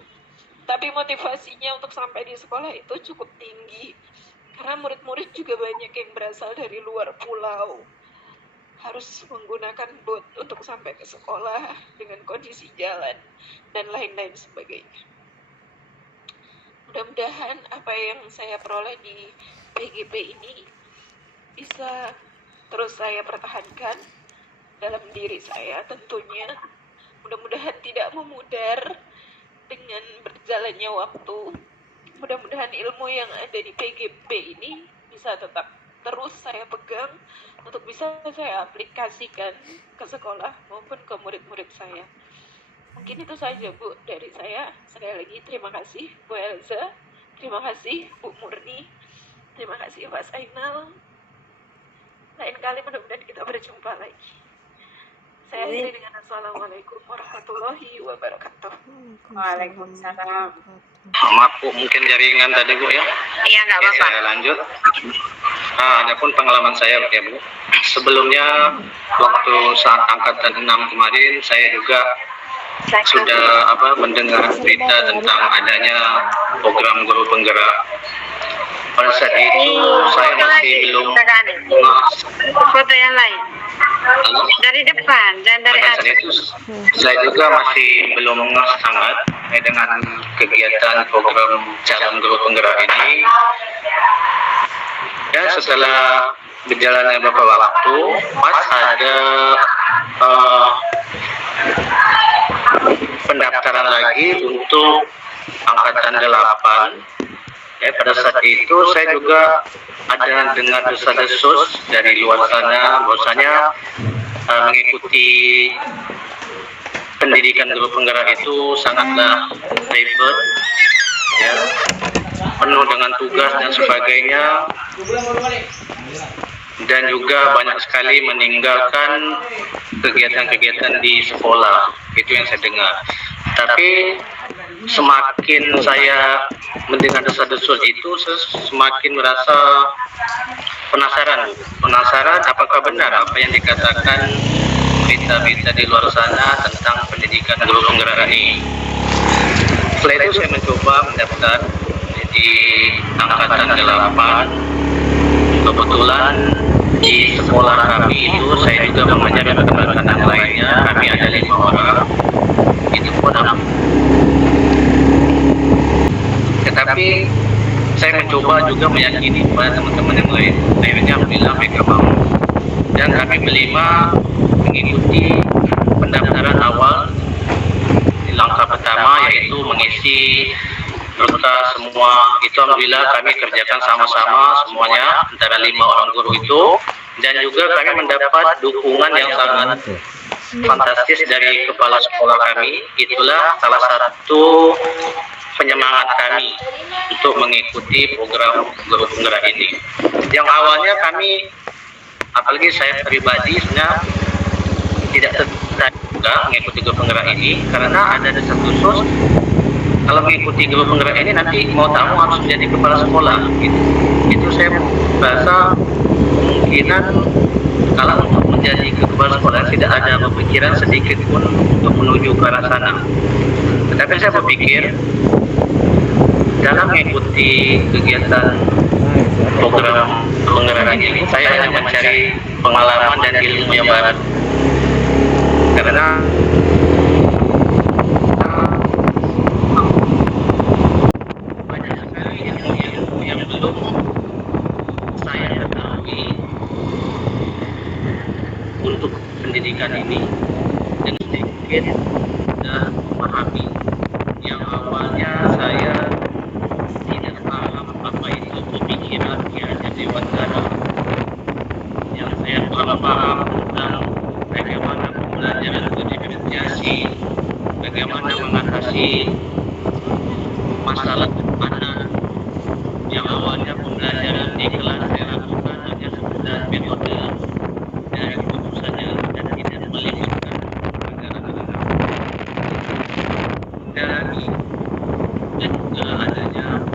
Tapi motivasinya untuk sampai di sekolah itu cukup tinggi. Karena murid-murid juga banyak yang berasal dari luar pulau. Harus menggunakan bot untuk sampai ke sekolah dengan kondisi jalan dan lain-lain sebagainya. Mudah-mudahan apa yang saya peroleh di PGP ini bisa terus saya pertahankan dalam diri saya tentunya. Mudah-mudahan tidak memudar dengan berjalannya waktu. Mudah-mudahan ilmu yang ada di PGP ini bisa tetap terus saya pegang untuk bisa saya aplikasikan ke sekolah maupun ke murid-murid saya. Mungkin itu saja, Bu, dari saya. Sekali lagi terima kasih Bu Elza, terima kasih Bu Murni, terima kasih Pak Zainal. Lain kali mudah-mudahan kita berjumpa lagi. Saya akhiri dengan Assalamualaikum warahmatullahi wabarakatuh. Waalaikumsalam. Maaf Bu, mungkin jaringan tadi Bu ya. Iya, nggak Oke, apa-apa. saya lanjut. Adapun pengalaman saya ya Bu. Sebelumnya waktu saat angkatan 6 kemarin saya juga sudah mendengar berita tentang adanya program guru penggerak. Pada saat itu saya masih belum Foto yang lain. Dari depan dan dari pada saat atas. itu saya juga masih belum sangat dengan kegiatan program calon guru penggerak ini. Dan setelah berjalannya beberapa waktu, pas ada pendaftaran lagi untuk angkatan 8. Pada saat itu saya juga ada dengar desas-desus dari luar sana bahwasanya mengikuti pendidikan guru penggerak itu sangatlah ribet, ya, penuh dengan tugas dan sebagainya, dan juga banyak sekali meninggalkan kegiatan-kegiatan di sekolah. Itu yang saya dengar. Tapi semakin saya mendengar desas-desus itu, semakin merasa penasaran apakah benar apa yang dikatakan berita-berita di luar sana tentang pendidikan guru penggerak ini. Setelah itu saya mencoba mendaftar di angkatan 8. Kebetulan di sekolah kami itu saya juga mengajar rekan-rekan yang lainnya, kami ada 5 orang. Itu pun tetapi saya mencoba juga meyakini kepada teman-teman yang lain. Akhirnya alhamdulillah mereka mau. Dan kami berlima mengikuti pendaftaran awal di langkah pertama, yaitu mengisi berkas semua. Itu alhamdulillah kami kerjakan sama-sama semuanya antara 5 orang guru itu, dan juga kami mendapat dukungan yang sangat fantastis dari kepala sekolah kami. Itulah salah satu penyemangat kami untuk mengikuti program guru penggerak ini. Yang awalnya kami, apalagi saya pribadi, sebenarnya tidak tertarik juga mengikuti guru penggerak ini, karena ada desas khusus kalau mengikuti guru penggerak ini nanti mau tak mau harus menjadi kepala sekolah gitu. Itu saya rasa kemungkinan kalau untuk menjadi kepala sekolah tidak ada pemikiran sedikit pun untuk menuju ke arah sana. Tetapi saya berpikir dalam mengikuti kegiatan program penggerak ini, saya hanya mencari pengalaman dan ilmu yang baru. Karena banyak sekali ilmu yang belum saya ketahui untuk pendidikan ini, dan sedikit sudah memahami. Yang awalnya saya tidak paham apa itu pemikiran yang ada di Wandara, yang saya kurang paham tentang bagaimana pembelajaran itu diferensiasi, bagaimana mengatasi masalah anak. Yang awalnya pembelajaran di kelas saya lakukan hanya sekedar metode dan itu saja dan tidak melibatkan anak-anak. Dan juga adanya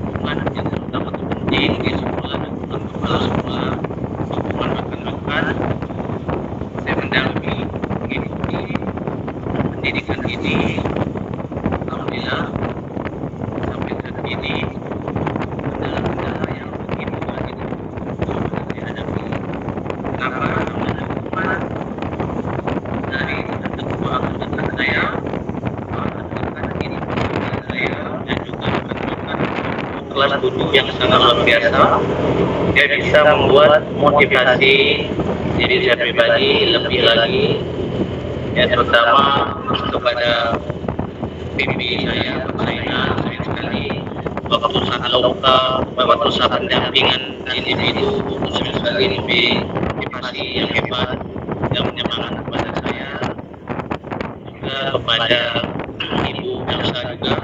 hubungan yang terutama penting di sekolah dengan kepala sekolah, hubungan rekan-rekan. Saya mendalami mengikuti pendidikan ini, alhamdulillah sampai saat ini kendala-kendala yang begitu banyak yang saya hadapi. Kenapa? Karena dukungan dari kedua rekan saya, rekan ini saya, dan juga rekan-rekan kelas 7 yang sangat luar biasa. Dia bisa membuat motivasi diri saya pribadi lebih lagi, ya, terutama kepada pimpin saya, Pak Saina, sering sekali waktu saat lokal, waktu saat pendampingan individu, sering sekali memberi motivasi yang hebat, yang menyemangat kepada saya, juga kepada Ibu Elsa juga,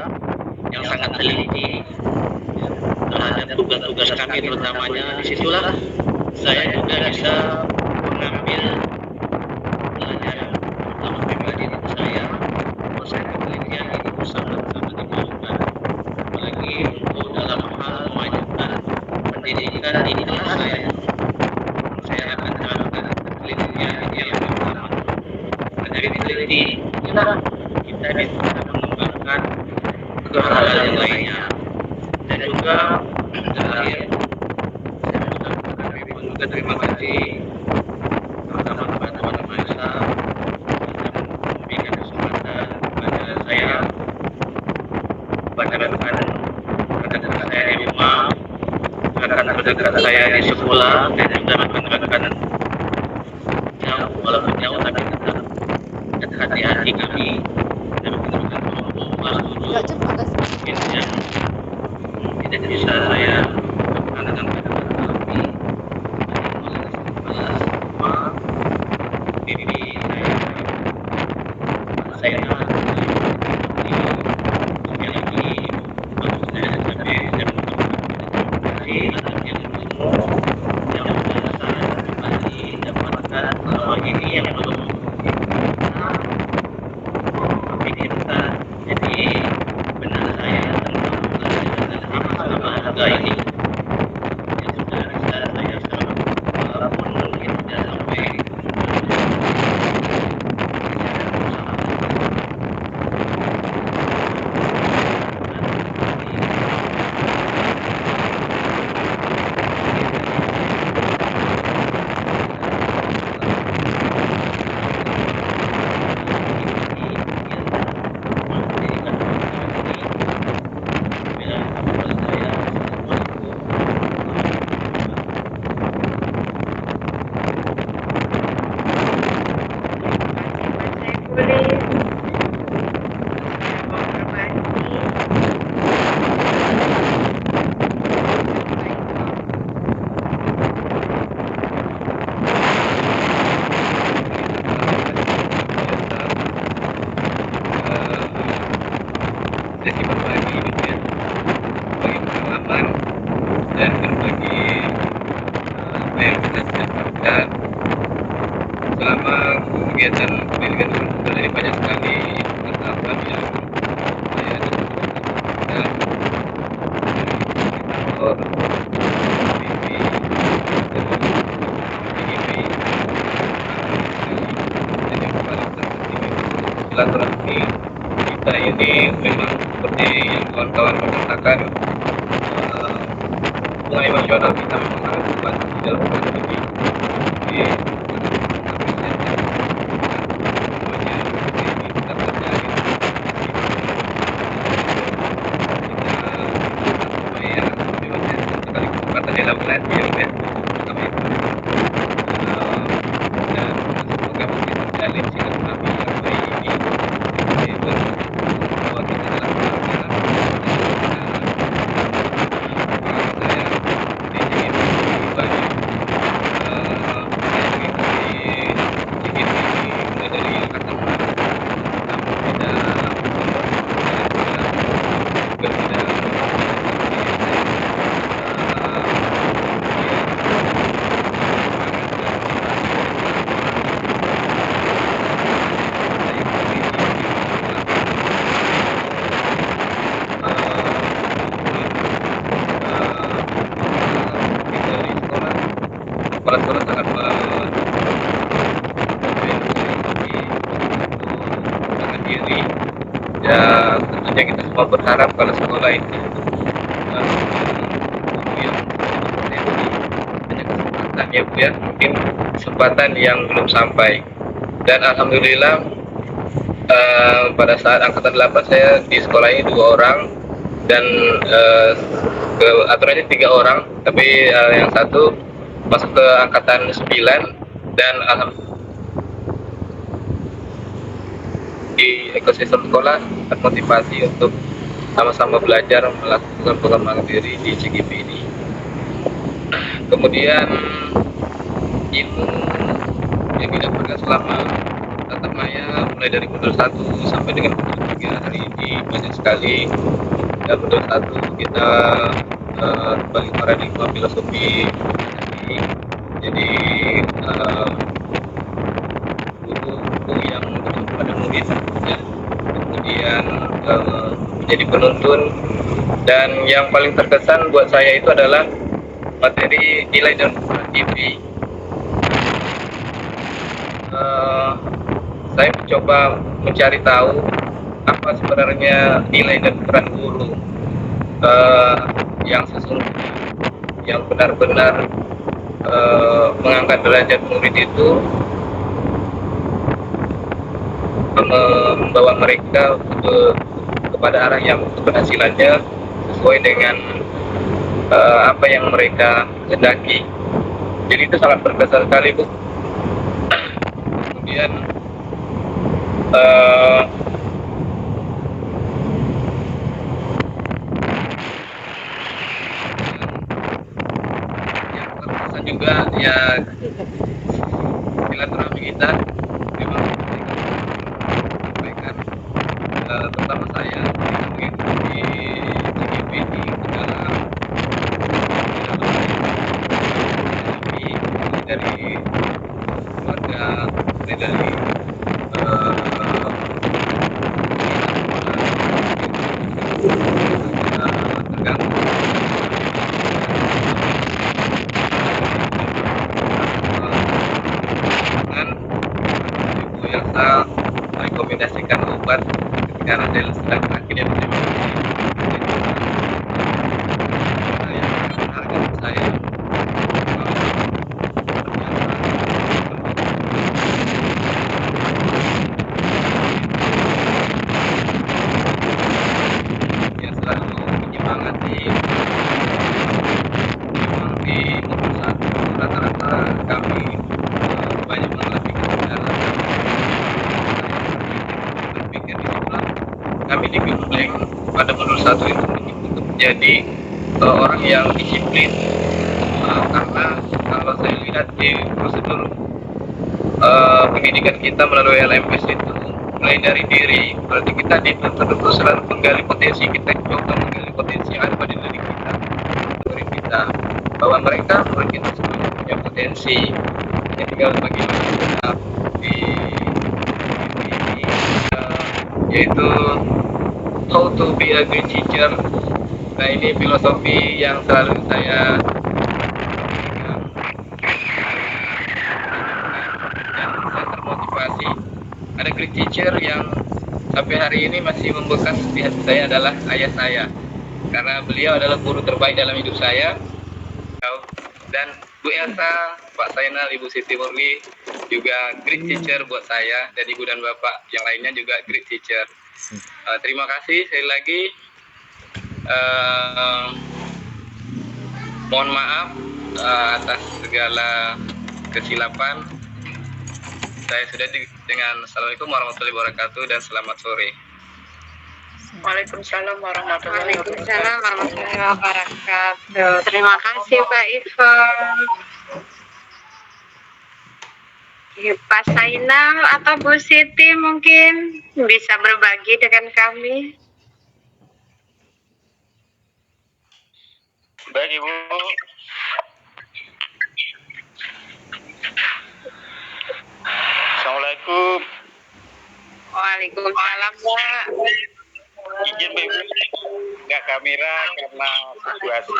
yang sangat teliti terhadap tugas-tugas kami, terutamanya disitulah saya juga bisa mengambil pelajaran terutama pribadi untuk saya. Proses penelitian itu sangat-sangat dibutuhkan, apalagi untuk dalam hal memajukan pendidikan di kelas saya akan terapkan penelitian yang pertama. Dari peneliti inilah kita bisa mengembangkan ke hal-hal yang lainnya. Dan juga terakhir, saya juga terima kasih terutama kepada Tuan Maesa yang memberikan kesempatan kepada saya, kepada rekan saya di rumah, rekan terdekat saya di sekolah, dan juga rekan-rekan jauh, walaupun jauh tapi tetap hati-hati kami, dan rekan-rekan kelompok kelas 7 yang tidak bisa saya katakan pada kami, kepala sekolah, bibi saya sekali lagi maksud saya sampai saya mengucapkan terima kasih atas yang semua yang sudah saya pribadi dapatkan selama ini, yang belum memikirkan jadi benar saya tentang pelajaran amat-amat harga ini. bagi apa yang kita dapatkan selama kegiatan pendidikan dari banyak sekali pengetahuan yang saya dapatkan dari silaturahmi kita ini memang seperti yang kawan-kawan mengatakan hubungan emosional kita memang sangat kuat di dalam hubungan ini. Jadi semuanya ini kita pelajari supaya bebasnya sekali kesempatan dalam belajar ya pertama itu dan semoga masih terjalin silaturahmi yang baik ini yaitu bahwa kita dalam pelajaran saya di sini banyak saya mengikuti sedikit mulai dari angkatan kepala sekolah sangat sangat diri ya tentunya kita semua berharap kalau sekolah itu yang banyak kesempatan ya Bu ya, mungkin kesempatan yang belum sampai dan alhamdulillah pada saat angkatan 8 saya di sekolah ini 2 orang dan aturannya 3 orang tapi yang satu masuk ke angkatan 9 dan alhamdulillah di ekosistem sekolah termotivasi untuk sama-sama belajar melakukan pengembangan diri di CGP ini. Kemudian ilmu yang didapatkan selama tatap maya mulai dari modul 1 sampai dengan modul 3 hari ini banyak sekali. Dan modul 1 kita bagi paradigma filosofi. Jadi guru yang bertemu pada murid ya. Kemudian menjadi penuntun dan yang paling terkesan buat saya itu adalah materi nilai dan ukuran TV. Saya mencoba mencari tahu apa sebenarnya nilai dan ukuran guru yang sesungguhnya yang benar-benar mengangkat derajat murid itu membawa mereka kepada arah yang keberhasilannya sesuai dengan apa yang mereka hendaki. Jadi itu sangat berkesan sekali Bu. Kemudian juga ya silaturahmi kita memang sampaikan terutama saya mengikuti CGP di dalam dari keluarga dari terganggu rekomendasikan obat ketika Radel sedang sakit yang saya yang selalu menyemangati memang di nomor 1 rata-rata kami banyak mengalami kendala kami dibimbing pada modul 1 itu untuk menjadi orang yang disiplin karena kalau saya lihat di prosedur pendidikan kita melalui LMS itu mulai dari diri berarti kita dituntut untuk selalu menggali potensi kita, coba menggali potensi yang ada pada diri kita, bahwa mereka mungkin semuanya punya potensi, ya tinggal bagaimana kita yaitu how to be a great teacher. Nah, ini filosofi yang selalu saya termotivasi. Ada great teacher yang sampai hari ini masih membekas di hati saya adalah ayah saya, karena beliau adalah guru terbaik dalam hidup saya. Dan Bu Elsa, Pak Sainal, Ibu Siti Murni juga great teacher buat saya, dan Ibu dan Bapak yang lainnya juga great teacher. Terima kasih sekali lagi. Mohon maaf atas segala kesilapan. Saya sudah dengan Assalamualaikum warahmatullahi wabarakatuh dan selamat sore. Waalaikumsalam warahmatullahi wabarakatuh. Terima kasih Pak Ivo. Pak Sainal atau Bu Siti mungkin bisa berbagi dengan kami. Baik Ibu. Assalamualaikum. Waalaikumsalam Pak. Izin Ibu, nggak kamera karena situasi.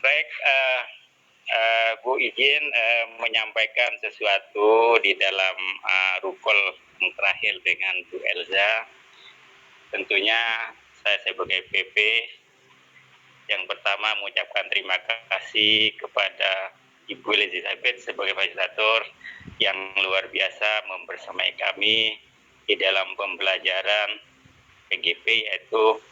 Baik, Bu izin menyampaikan sesuatu di dalam rukul terakhir dengan Bu Elza. Tentunya saya sebagai PP yang pertama mengucapkan terima kasih kepada Ibu Elizabeth sebagai fasilitator yang luar biasa membersamai kami di dalam pembelajaran PGP, yaitu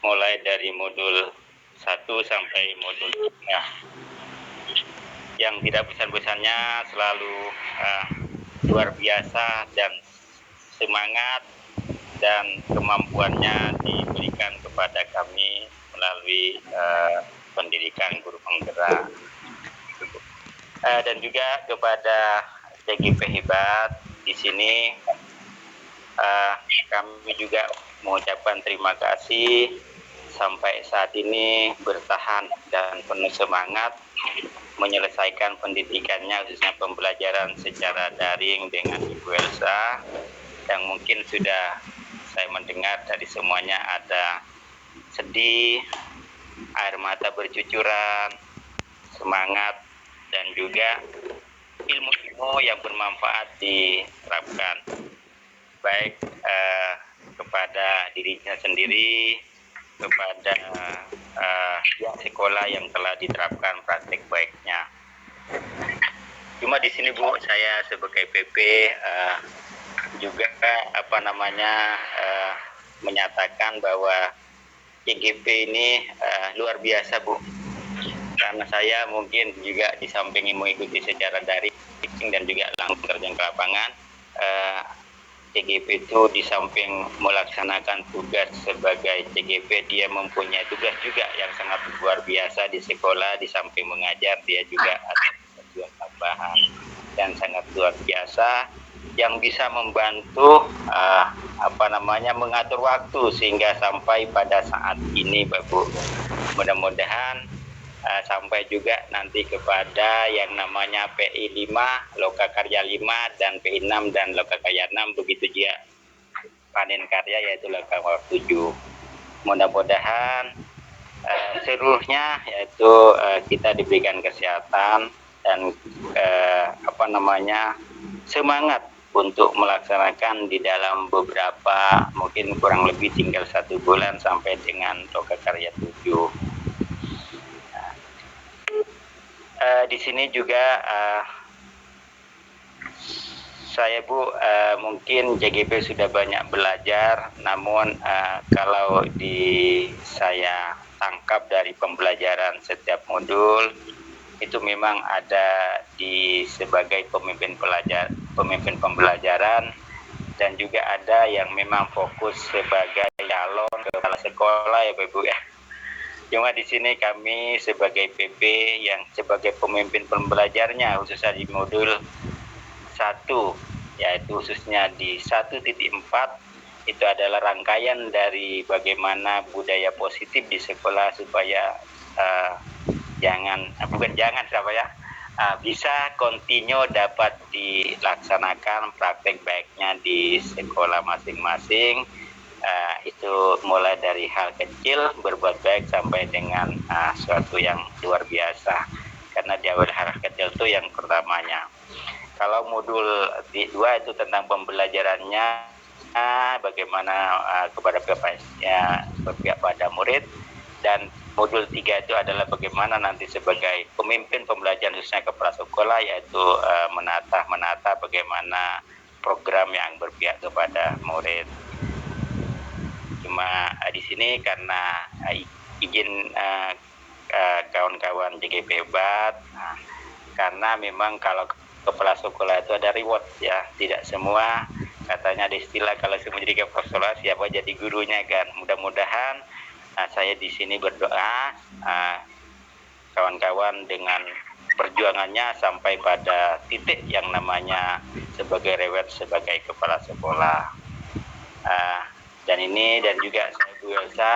mulai dari modul 1 sampai modul 3. Yang tidak bosan-bosannya selalu luar biasa dan semangat dan kemampuannya diberikan kepada kami melalui pendidikan guru penggerak. Dan juga kepada CGP Hebat di sini kami juga mengucapkan terima kasih sampai saat ini bertahan dan penuh semangat menyelesaikan pendidikannya, khususnya pembelajaran secara daring dengan Ibu Elsa, yang mungkin sudah saya mendengar dari semuanya ada sedih, air mata bercucuran, semangat, dan juga ilmu-ilmu yang bermanfaat diterapkan baik kepada dirinya sendiri, kepada sekolah yang telah diterapkan praktik baiknya. Cuma di sini Bu, saya sebagai PP juga menyatakan bahwa CGP ini luar biasa Bu. Karena saya mungkin juga di samping mengikuti secara daring dan juga langsung terjun ke lapangan, CGP itu di samping melaksanakan tugas sebagai CGP, dia mempunyai tugas juga yang sangat luar biasa di sekolah. Di samping mengajar, dia juga ada tujuan tambahan dan sangat luar biasa yang bisa membantu mengatur waktu sehingga sampai pada saat ini Bapak. Mudah-mudahan sampai juga nanti kepada yang namanya PI 5, Loka Karya 5, dan PI 6 dan Loka Karya 6, begitu juga panen karya yaitu Loka Karya 7. Mudah-mudahan seluruhnya yaitu kita diberikan kesehatan dan semangat untuk melaksanakan di dalam beberapa, mungkin kurang lebih tinggal 1 bulan sampai dengan Loka Karya 7. Di sini juga saya Bu, mungkin JGP sudah banyak belajar, namun kalau saya tangkap dari pembelajaran setiap modul itu memang ada sebagai pemimpin pembelajaran, dan juga ada yang memang fokus sebagai calon kepala sekolah ya Ibu ya. Cuma di sini kami sebagai PP yang sebagai pemimpin pembelajarnya khususnya di modul 1, yaitu khususnya di 1.4, itu adalah rangkaian dari bagaimana budaya positif di sekolah supaya bisa continue dapat dilaksanakan praktek baiknya di sekolah masing-masing. Itu mulai dari hal kecil berbuat baik sampai dengan suatu yang luar biasa, karena di awal hal kecil itu yang pertamanya. Kalau modul 2 itu tentang pembelajarannya, bagaimana kepada berpihak pada murid, dan modul 3 itu adalah bagaimana nanti sebagai pemimpin pembelajaran khususnya kepala sekolah, yaitu menata bagaimana program yang berpihak kepada murid. Cuma di sini karena izin kawan-kawan JGP Bat, karena memang kalau kepala sekolah itu ada reward ya, tidak semua katanya ada istilah kalau semua jadi kepala sekolah siapa jadi gurunya kan. Mudah-mudahan saya di sini berdoa kawan-kawan dengan perjuangannya sampai pada titik yang namanya sebagai reward sebagai kepala sekolah. Dan juga saya Bu Elsa,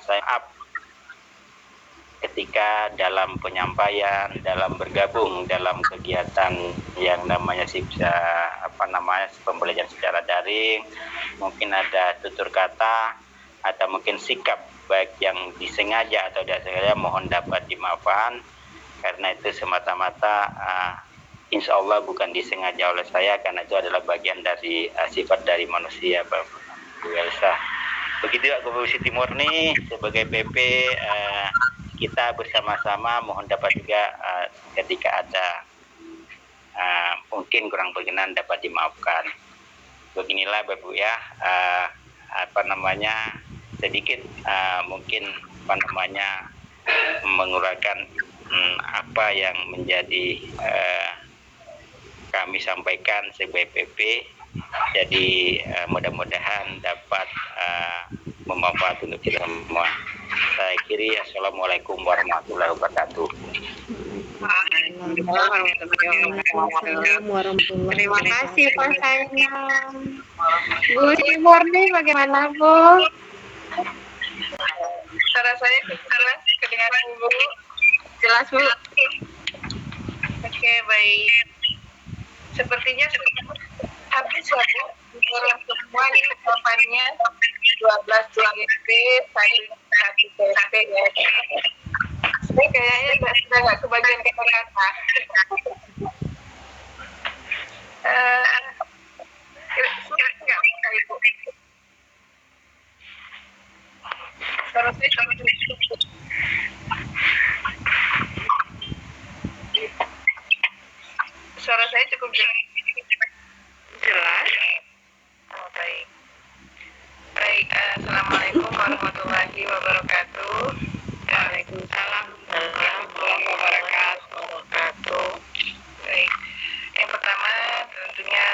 saya up ketika dalam penyampaian, dalam bergabung dalam kegiatan yang namanya pembelajaran secara daring, mungkin ada tutur kata atau mungkin sikap baik yang disengaja atau tidak sengaja, mohon dapat dimaafkan, karena itu semata-mata insya Allah bukan disengaja oleh saya, karena itu adalah bagian dari sifat dari manusia, Bu Elsa. Begitu juga Bu Siti Murni sebagai PP, kita bersama-sama mohon dapat juga ketika ada mungkin kurang berkenan dapat dimaafkan. Beginilah Bapak ya, sedikit mungkin menguraikan apa yang menjadi kami sampaikan sebagai PP. Jadi mudah-mudahan dapat memanfaat untuk kita semua. Saya akhiri, assalamualaikum warahmatullahi wabarakatuh. Terima kasih Pak Sayang. Bu Murni bagaimana Bu? Suara saya jelas kedengaran Bu? Jelas Bu. Oke, baik. Sepertinya habis ya Bu, untuk semua ini jawabannya 12 GP, 1 TP ya. Saya kayaknya sudah nggak kebagian kata-kata. Nggak bisa Ibu. Suara saya cukup. Suara saya cukup jelas. Oh, baik. Assalamualaikum warahmatullahi wabarakatuh. Waalaikumsalam warahmatullahi wabarakatuh. Baik. Yang pertama tentunya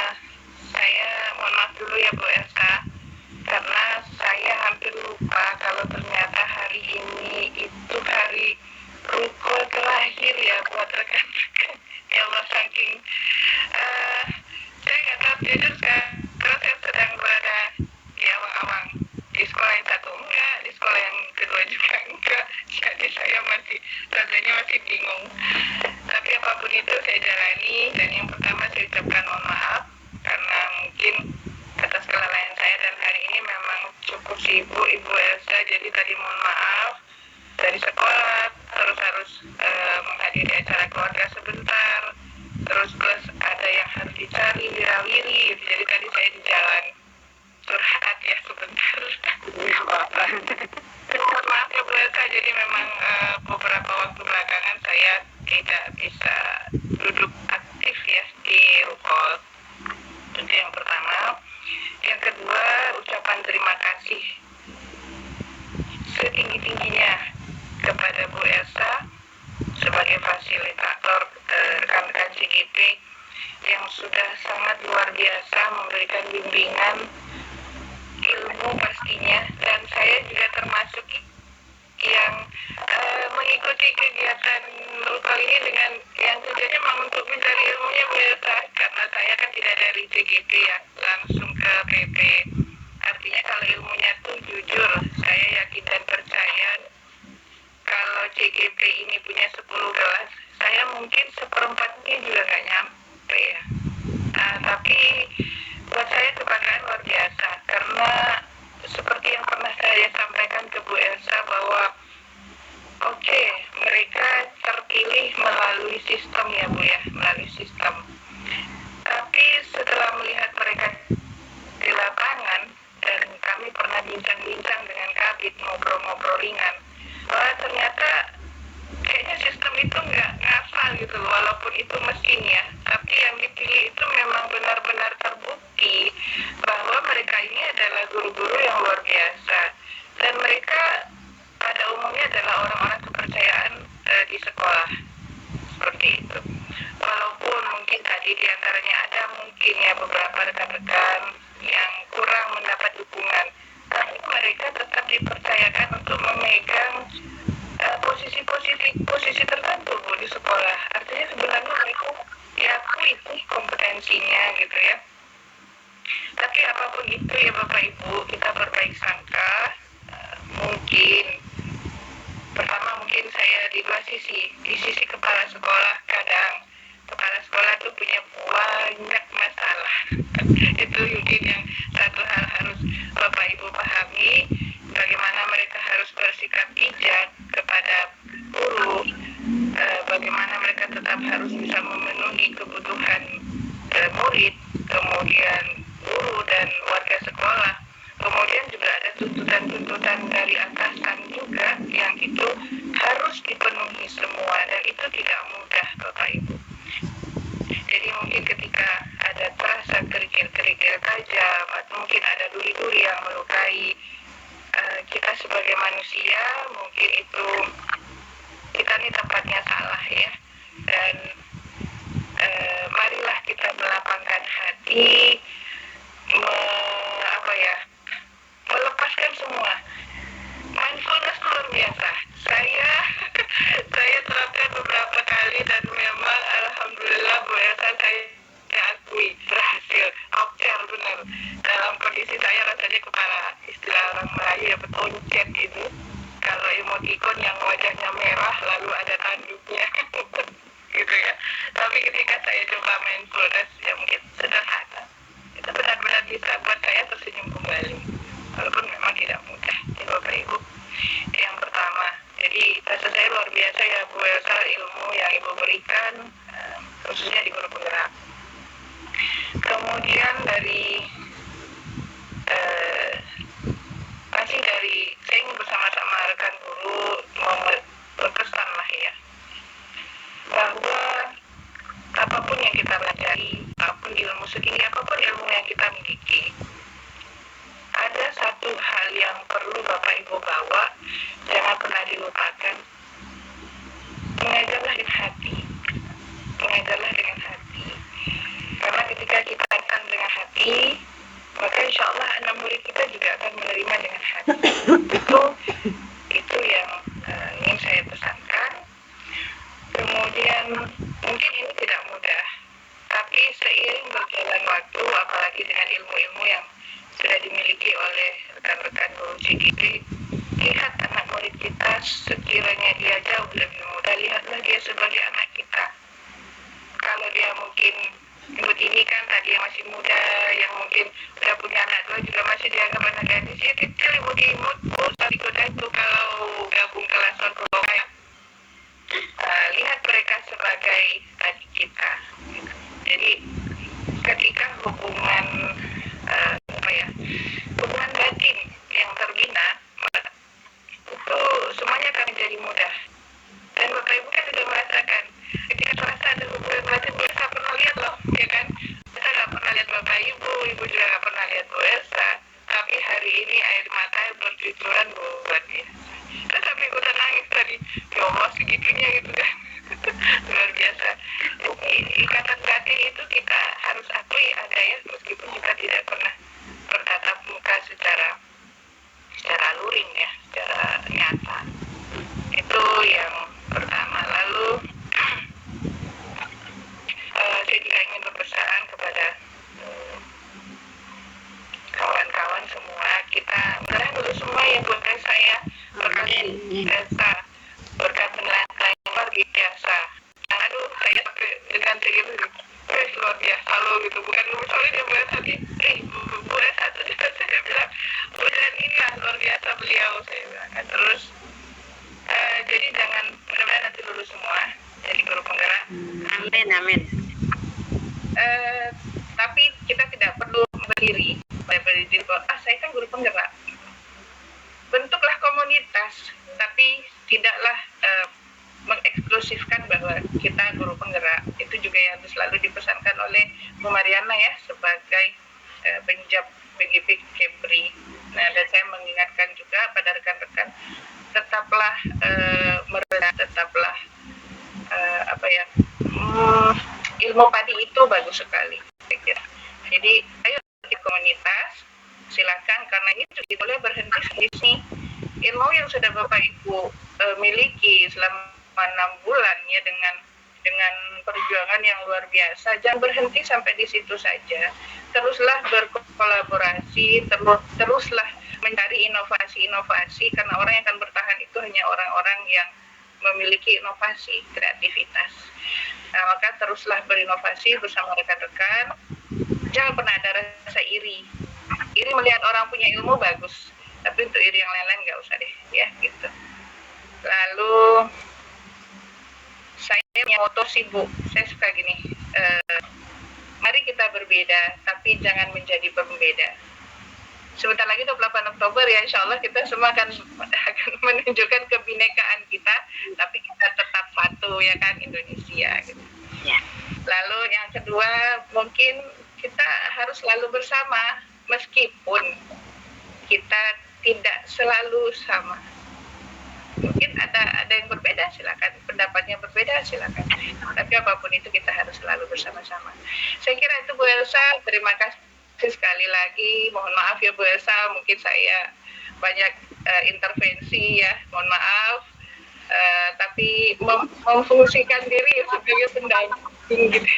saya mohon maaf dulu ya Bu Elsa, karena saya hampir lupa kalau ternyata hari ini itu hari rukun terakhir ya buat rekan-rekan. Ya Allah, saking saya nggak tahu jujur karena saya sedang berada di awang-awang, di sekolah yang satu enggak, di sekolah yang kedua juga enggak, jadi saya rasanya masih bingung. Tapi apapun itu saya jalani, dan yang pertama saya ucapkan mohon maaf karena mungkin atas kelalaian saya, dan hari ini memang cukup sibuk Ibu Elsa, jadi tadi mohon maaf dari sekolah terus harus menghadiri acara keluarga sebentar, terus plus ada yang harus dicari wirawiri, jadi tadi saya di jalan curhat ya sebentar. Maaf ya Bu Elsa, jadi memang beberapa waktu belakangan saya tidak bisa duduk aktif ya di Rukol. Itu yang pertama. Yang kedua, ucapan terima kasih setinggi-tingginya kepada Bu Elsa sebagai fasilitator rekan-rekan CGP yang sudah sangat luar biasa memberikan bimbingan ilmu pastinya, dan saya juga termasuk yang mengikuti kegiatan kegiatan virtual ini dengan yang tujuannya memang untuk mencari ilmunya Bu Elsa, karena saya kan tidak dari CGP ya, langsung ke PP. Artinya kalau ilmunya tuh jujur, saya yakin dan percaya kalau CGP ini punya 10 kelas, saya mungkin seperempatnya juga nggak nyampe ya. Nah, tapi buat saya kebanggaan luar biasa, karena seperti yang pernah saya sampaikan ke Bu Elsa bahwa oke, mereka terpilih melalui sistem ya Bu ya, melalui sistem. Tapi setelah melihat mereka di lapangan, dan kami pernah bincang-bincang dengan Kabit, ngobrol-ngobrol ringan, bahwa ternyata kayaknya sistem itu nggak ngasal gitu loh, walaupun itu mesin ya, tapi yang dipilih itu memang benar-benar terbukti bahwa mereka ini adalah guru-guru yang luar biasa, dan mereka pada umumnya adalah orang-orang kepercayaan di sekolah, seperti itu. Walaupun mungkin tadi diantaranya ada mungkin ya beberapa rekan-rekan yang kurang mendapat dukungan, tapi mereka tetap dipercayakan untuk memegang posisi tertentu Bu di sekolah. Artinya sebenarnya mereka diakui sih kompetensinya gitu ya. Tapi apapun itu ya Bapak Ibu, kita berbaik sangka. Mungkin pertama mungkin saya di dua sisi, di sisi kepala sekolah, kadang kepala sekolah itu punya banyak masalah. Itu mungkin yang satu hal harus Bapak Ibu pahami, bagaimana mereka harus bersikap bijak kepada guru, bagaimana mereka tetap harus bisa memenuhi kebutuhan murid, kemudian guru dan warga sekolah. Kemudian juga ada tuntutan-tuntutan dari atasan juga yang itu harus dipenuhi semua, dan itu tidak mudah Bapak Ibu. Jadi mungkin ketika ada terasa kerikil-kerikil tajam, atau mungkin ada duri-duri yang melukai kita sebagai manusia, mungkin itu kita ini tempatnya salah ya. Dan marilah kita melapangkan hati, melepaskan semua. Mindfulness luar biasa. Saya terapkan beberapa kali, dan memang alhamdulillah Bu Elsa, saya akui berhasil. Oker benar. Dalam kondisi saya rasanya kepala, istilah orang Melayu ya, petoncet itu. Kalau emoticon yang wajahnya merah lalu ada tanduknya gitu ya. Tapi ketika saya coba mindfulness yang mungkin sederhana, itu benar-benar bisa buat saya tersenyum kembali, walaupun memang tidak mudah ya Bapak Ibu. Yang pertama, jadi rasa saya luar biasa ya Bu Elsa, ilmu yang Ibu berikan khususnya di guru penggerak. Kemudian dari masih dari saya ingin bersama-sama rekan guru berpesan lah ya, bahwa apapun yang kita pelajari, apapun ilmu segini, apapun ilmu yang kita miliki, ada satu hal yang perlu Bapak Ibu bawa, jangan pernah dilupakan. Mengajarlah dengan hati. Mengajarlah dengan hati. Karena ketika kita akan dengan hati, maka insya Allah anak murid kita juga akan menerima dengan hati. Itu yang ingin saya pesankan. Kemudian mungkin ini tidak mudah, tapi seiring berjalan waktu, apalagi dengan ilmu-ilmu yang sudah dimiliki oleh rekan-rekan guru CGP, lihat anak murid kita sekiranya dia jauh lebih muda, lihatlah dia sebagai anak kita. Kalau dia mungkin begini kan tadi yang masih muda, yang mungkin udah punya anak dua juga masih dianggap anak gadis, ya kecil imut-imut, saat itu kalau gabung kelas online ya. Lihat mereka sebagai adik kita. Jadi ketika hubungan hubungan batin yang terbina, itu semuanya akan menjadi mudah. Dan Bapak Ibu kan sudah merasakan, ketika terasa ada hubungan batin, Bu Elsa pernah lihat loh, ya kan? Kita nggak pernah lihat Bapak Ibu juga nggak pernah lihat Bu Elsa, tapi hari ini air mata bercucuran buat dia. Dan sampai ikutan nangis tadi, ya Allah segitunya gitu kan. Luar biasa. Ikatan batin itu kita harus akui ada ya, meskipun kita tidak pernah bertatap muka secara luring ya, secara nyata. Itu yang pertama. biasa, berkat penjelasan yang luar biasa. Yang aduh saya sampai dengan gitu, luar biasa loh gitu, bukan soalnya dia bilang tadi, boleh satu saya bilang, udah ini lah luar biasa beliau, saya bilang kan. Terus jadi jangan, mudah-mudahan nanti lulus semua jadi guru penggerak. Amin. Tapi kita tidak perlu berdiri bahwa saya kan guru penggerak. Bentuklah komunitas, tapi tidaklah mengeksklusifkan bahwa kita guru penggerak. Itu juga yang selalu dipesankan oleh Bu Mariana ya, sebagai penjab PGP Kepri. Nah, dan saya mengingatkan juga pada rekan-rekan, tetaplah merendah, tetaplah ilmu padi itu bagus sekali, saya kira. Jadi ayo di komunitas, silakan, karena itu boleh berhenti di sini. Ilmu yang sudah Bapak Ibu miliki selama 6 bulan ya, dengan perjuangan yang luar biasa, jangan berhenti sampai di situ saja. Teruslah berkolaborasi, teruslah mencari inovasi-inovasi, karena orang yang akan bertahan itu hanya orang-orang yang memiliki inovasi, kreativitas. Nah, maka teruslah berinovasi bersama rekan-rekan. Jangan pernah ada rasa iri. Iri melihat orang punya ilmu bagus, tapi untuk iri yang lain-lain nggak usah deh, ya gitu. Lalu saya punya moto sih Bu, saya suka gini. Mari kita berbeda, tapi jangan menjadi pembeda. Sebentar lagi 28 Oktober ya, insya Allah kita semua akan menunjukkan kebinekaan kita, tapi kita tetap satu ya kan, Indonesia gitu. Ya. Lalu yang kedua, mungkin kita harus selalu bersama, meskipun kita tidak selalu sama. Mungkin ada yang berbeda, silakan, pendapatnya berbeda, silakan. Tapi apapun itu kita harus selalu bersama-sama. Saya kira itu Bu Elsa, terima kasih sekali lagi. Mohon maaf ya Bu Elsa, mungkin saya banyak intervensi ya, mohon maaf. Tapi memfungsikan diri sebagai pendamping gitu.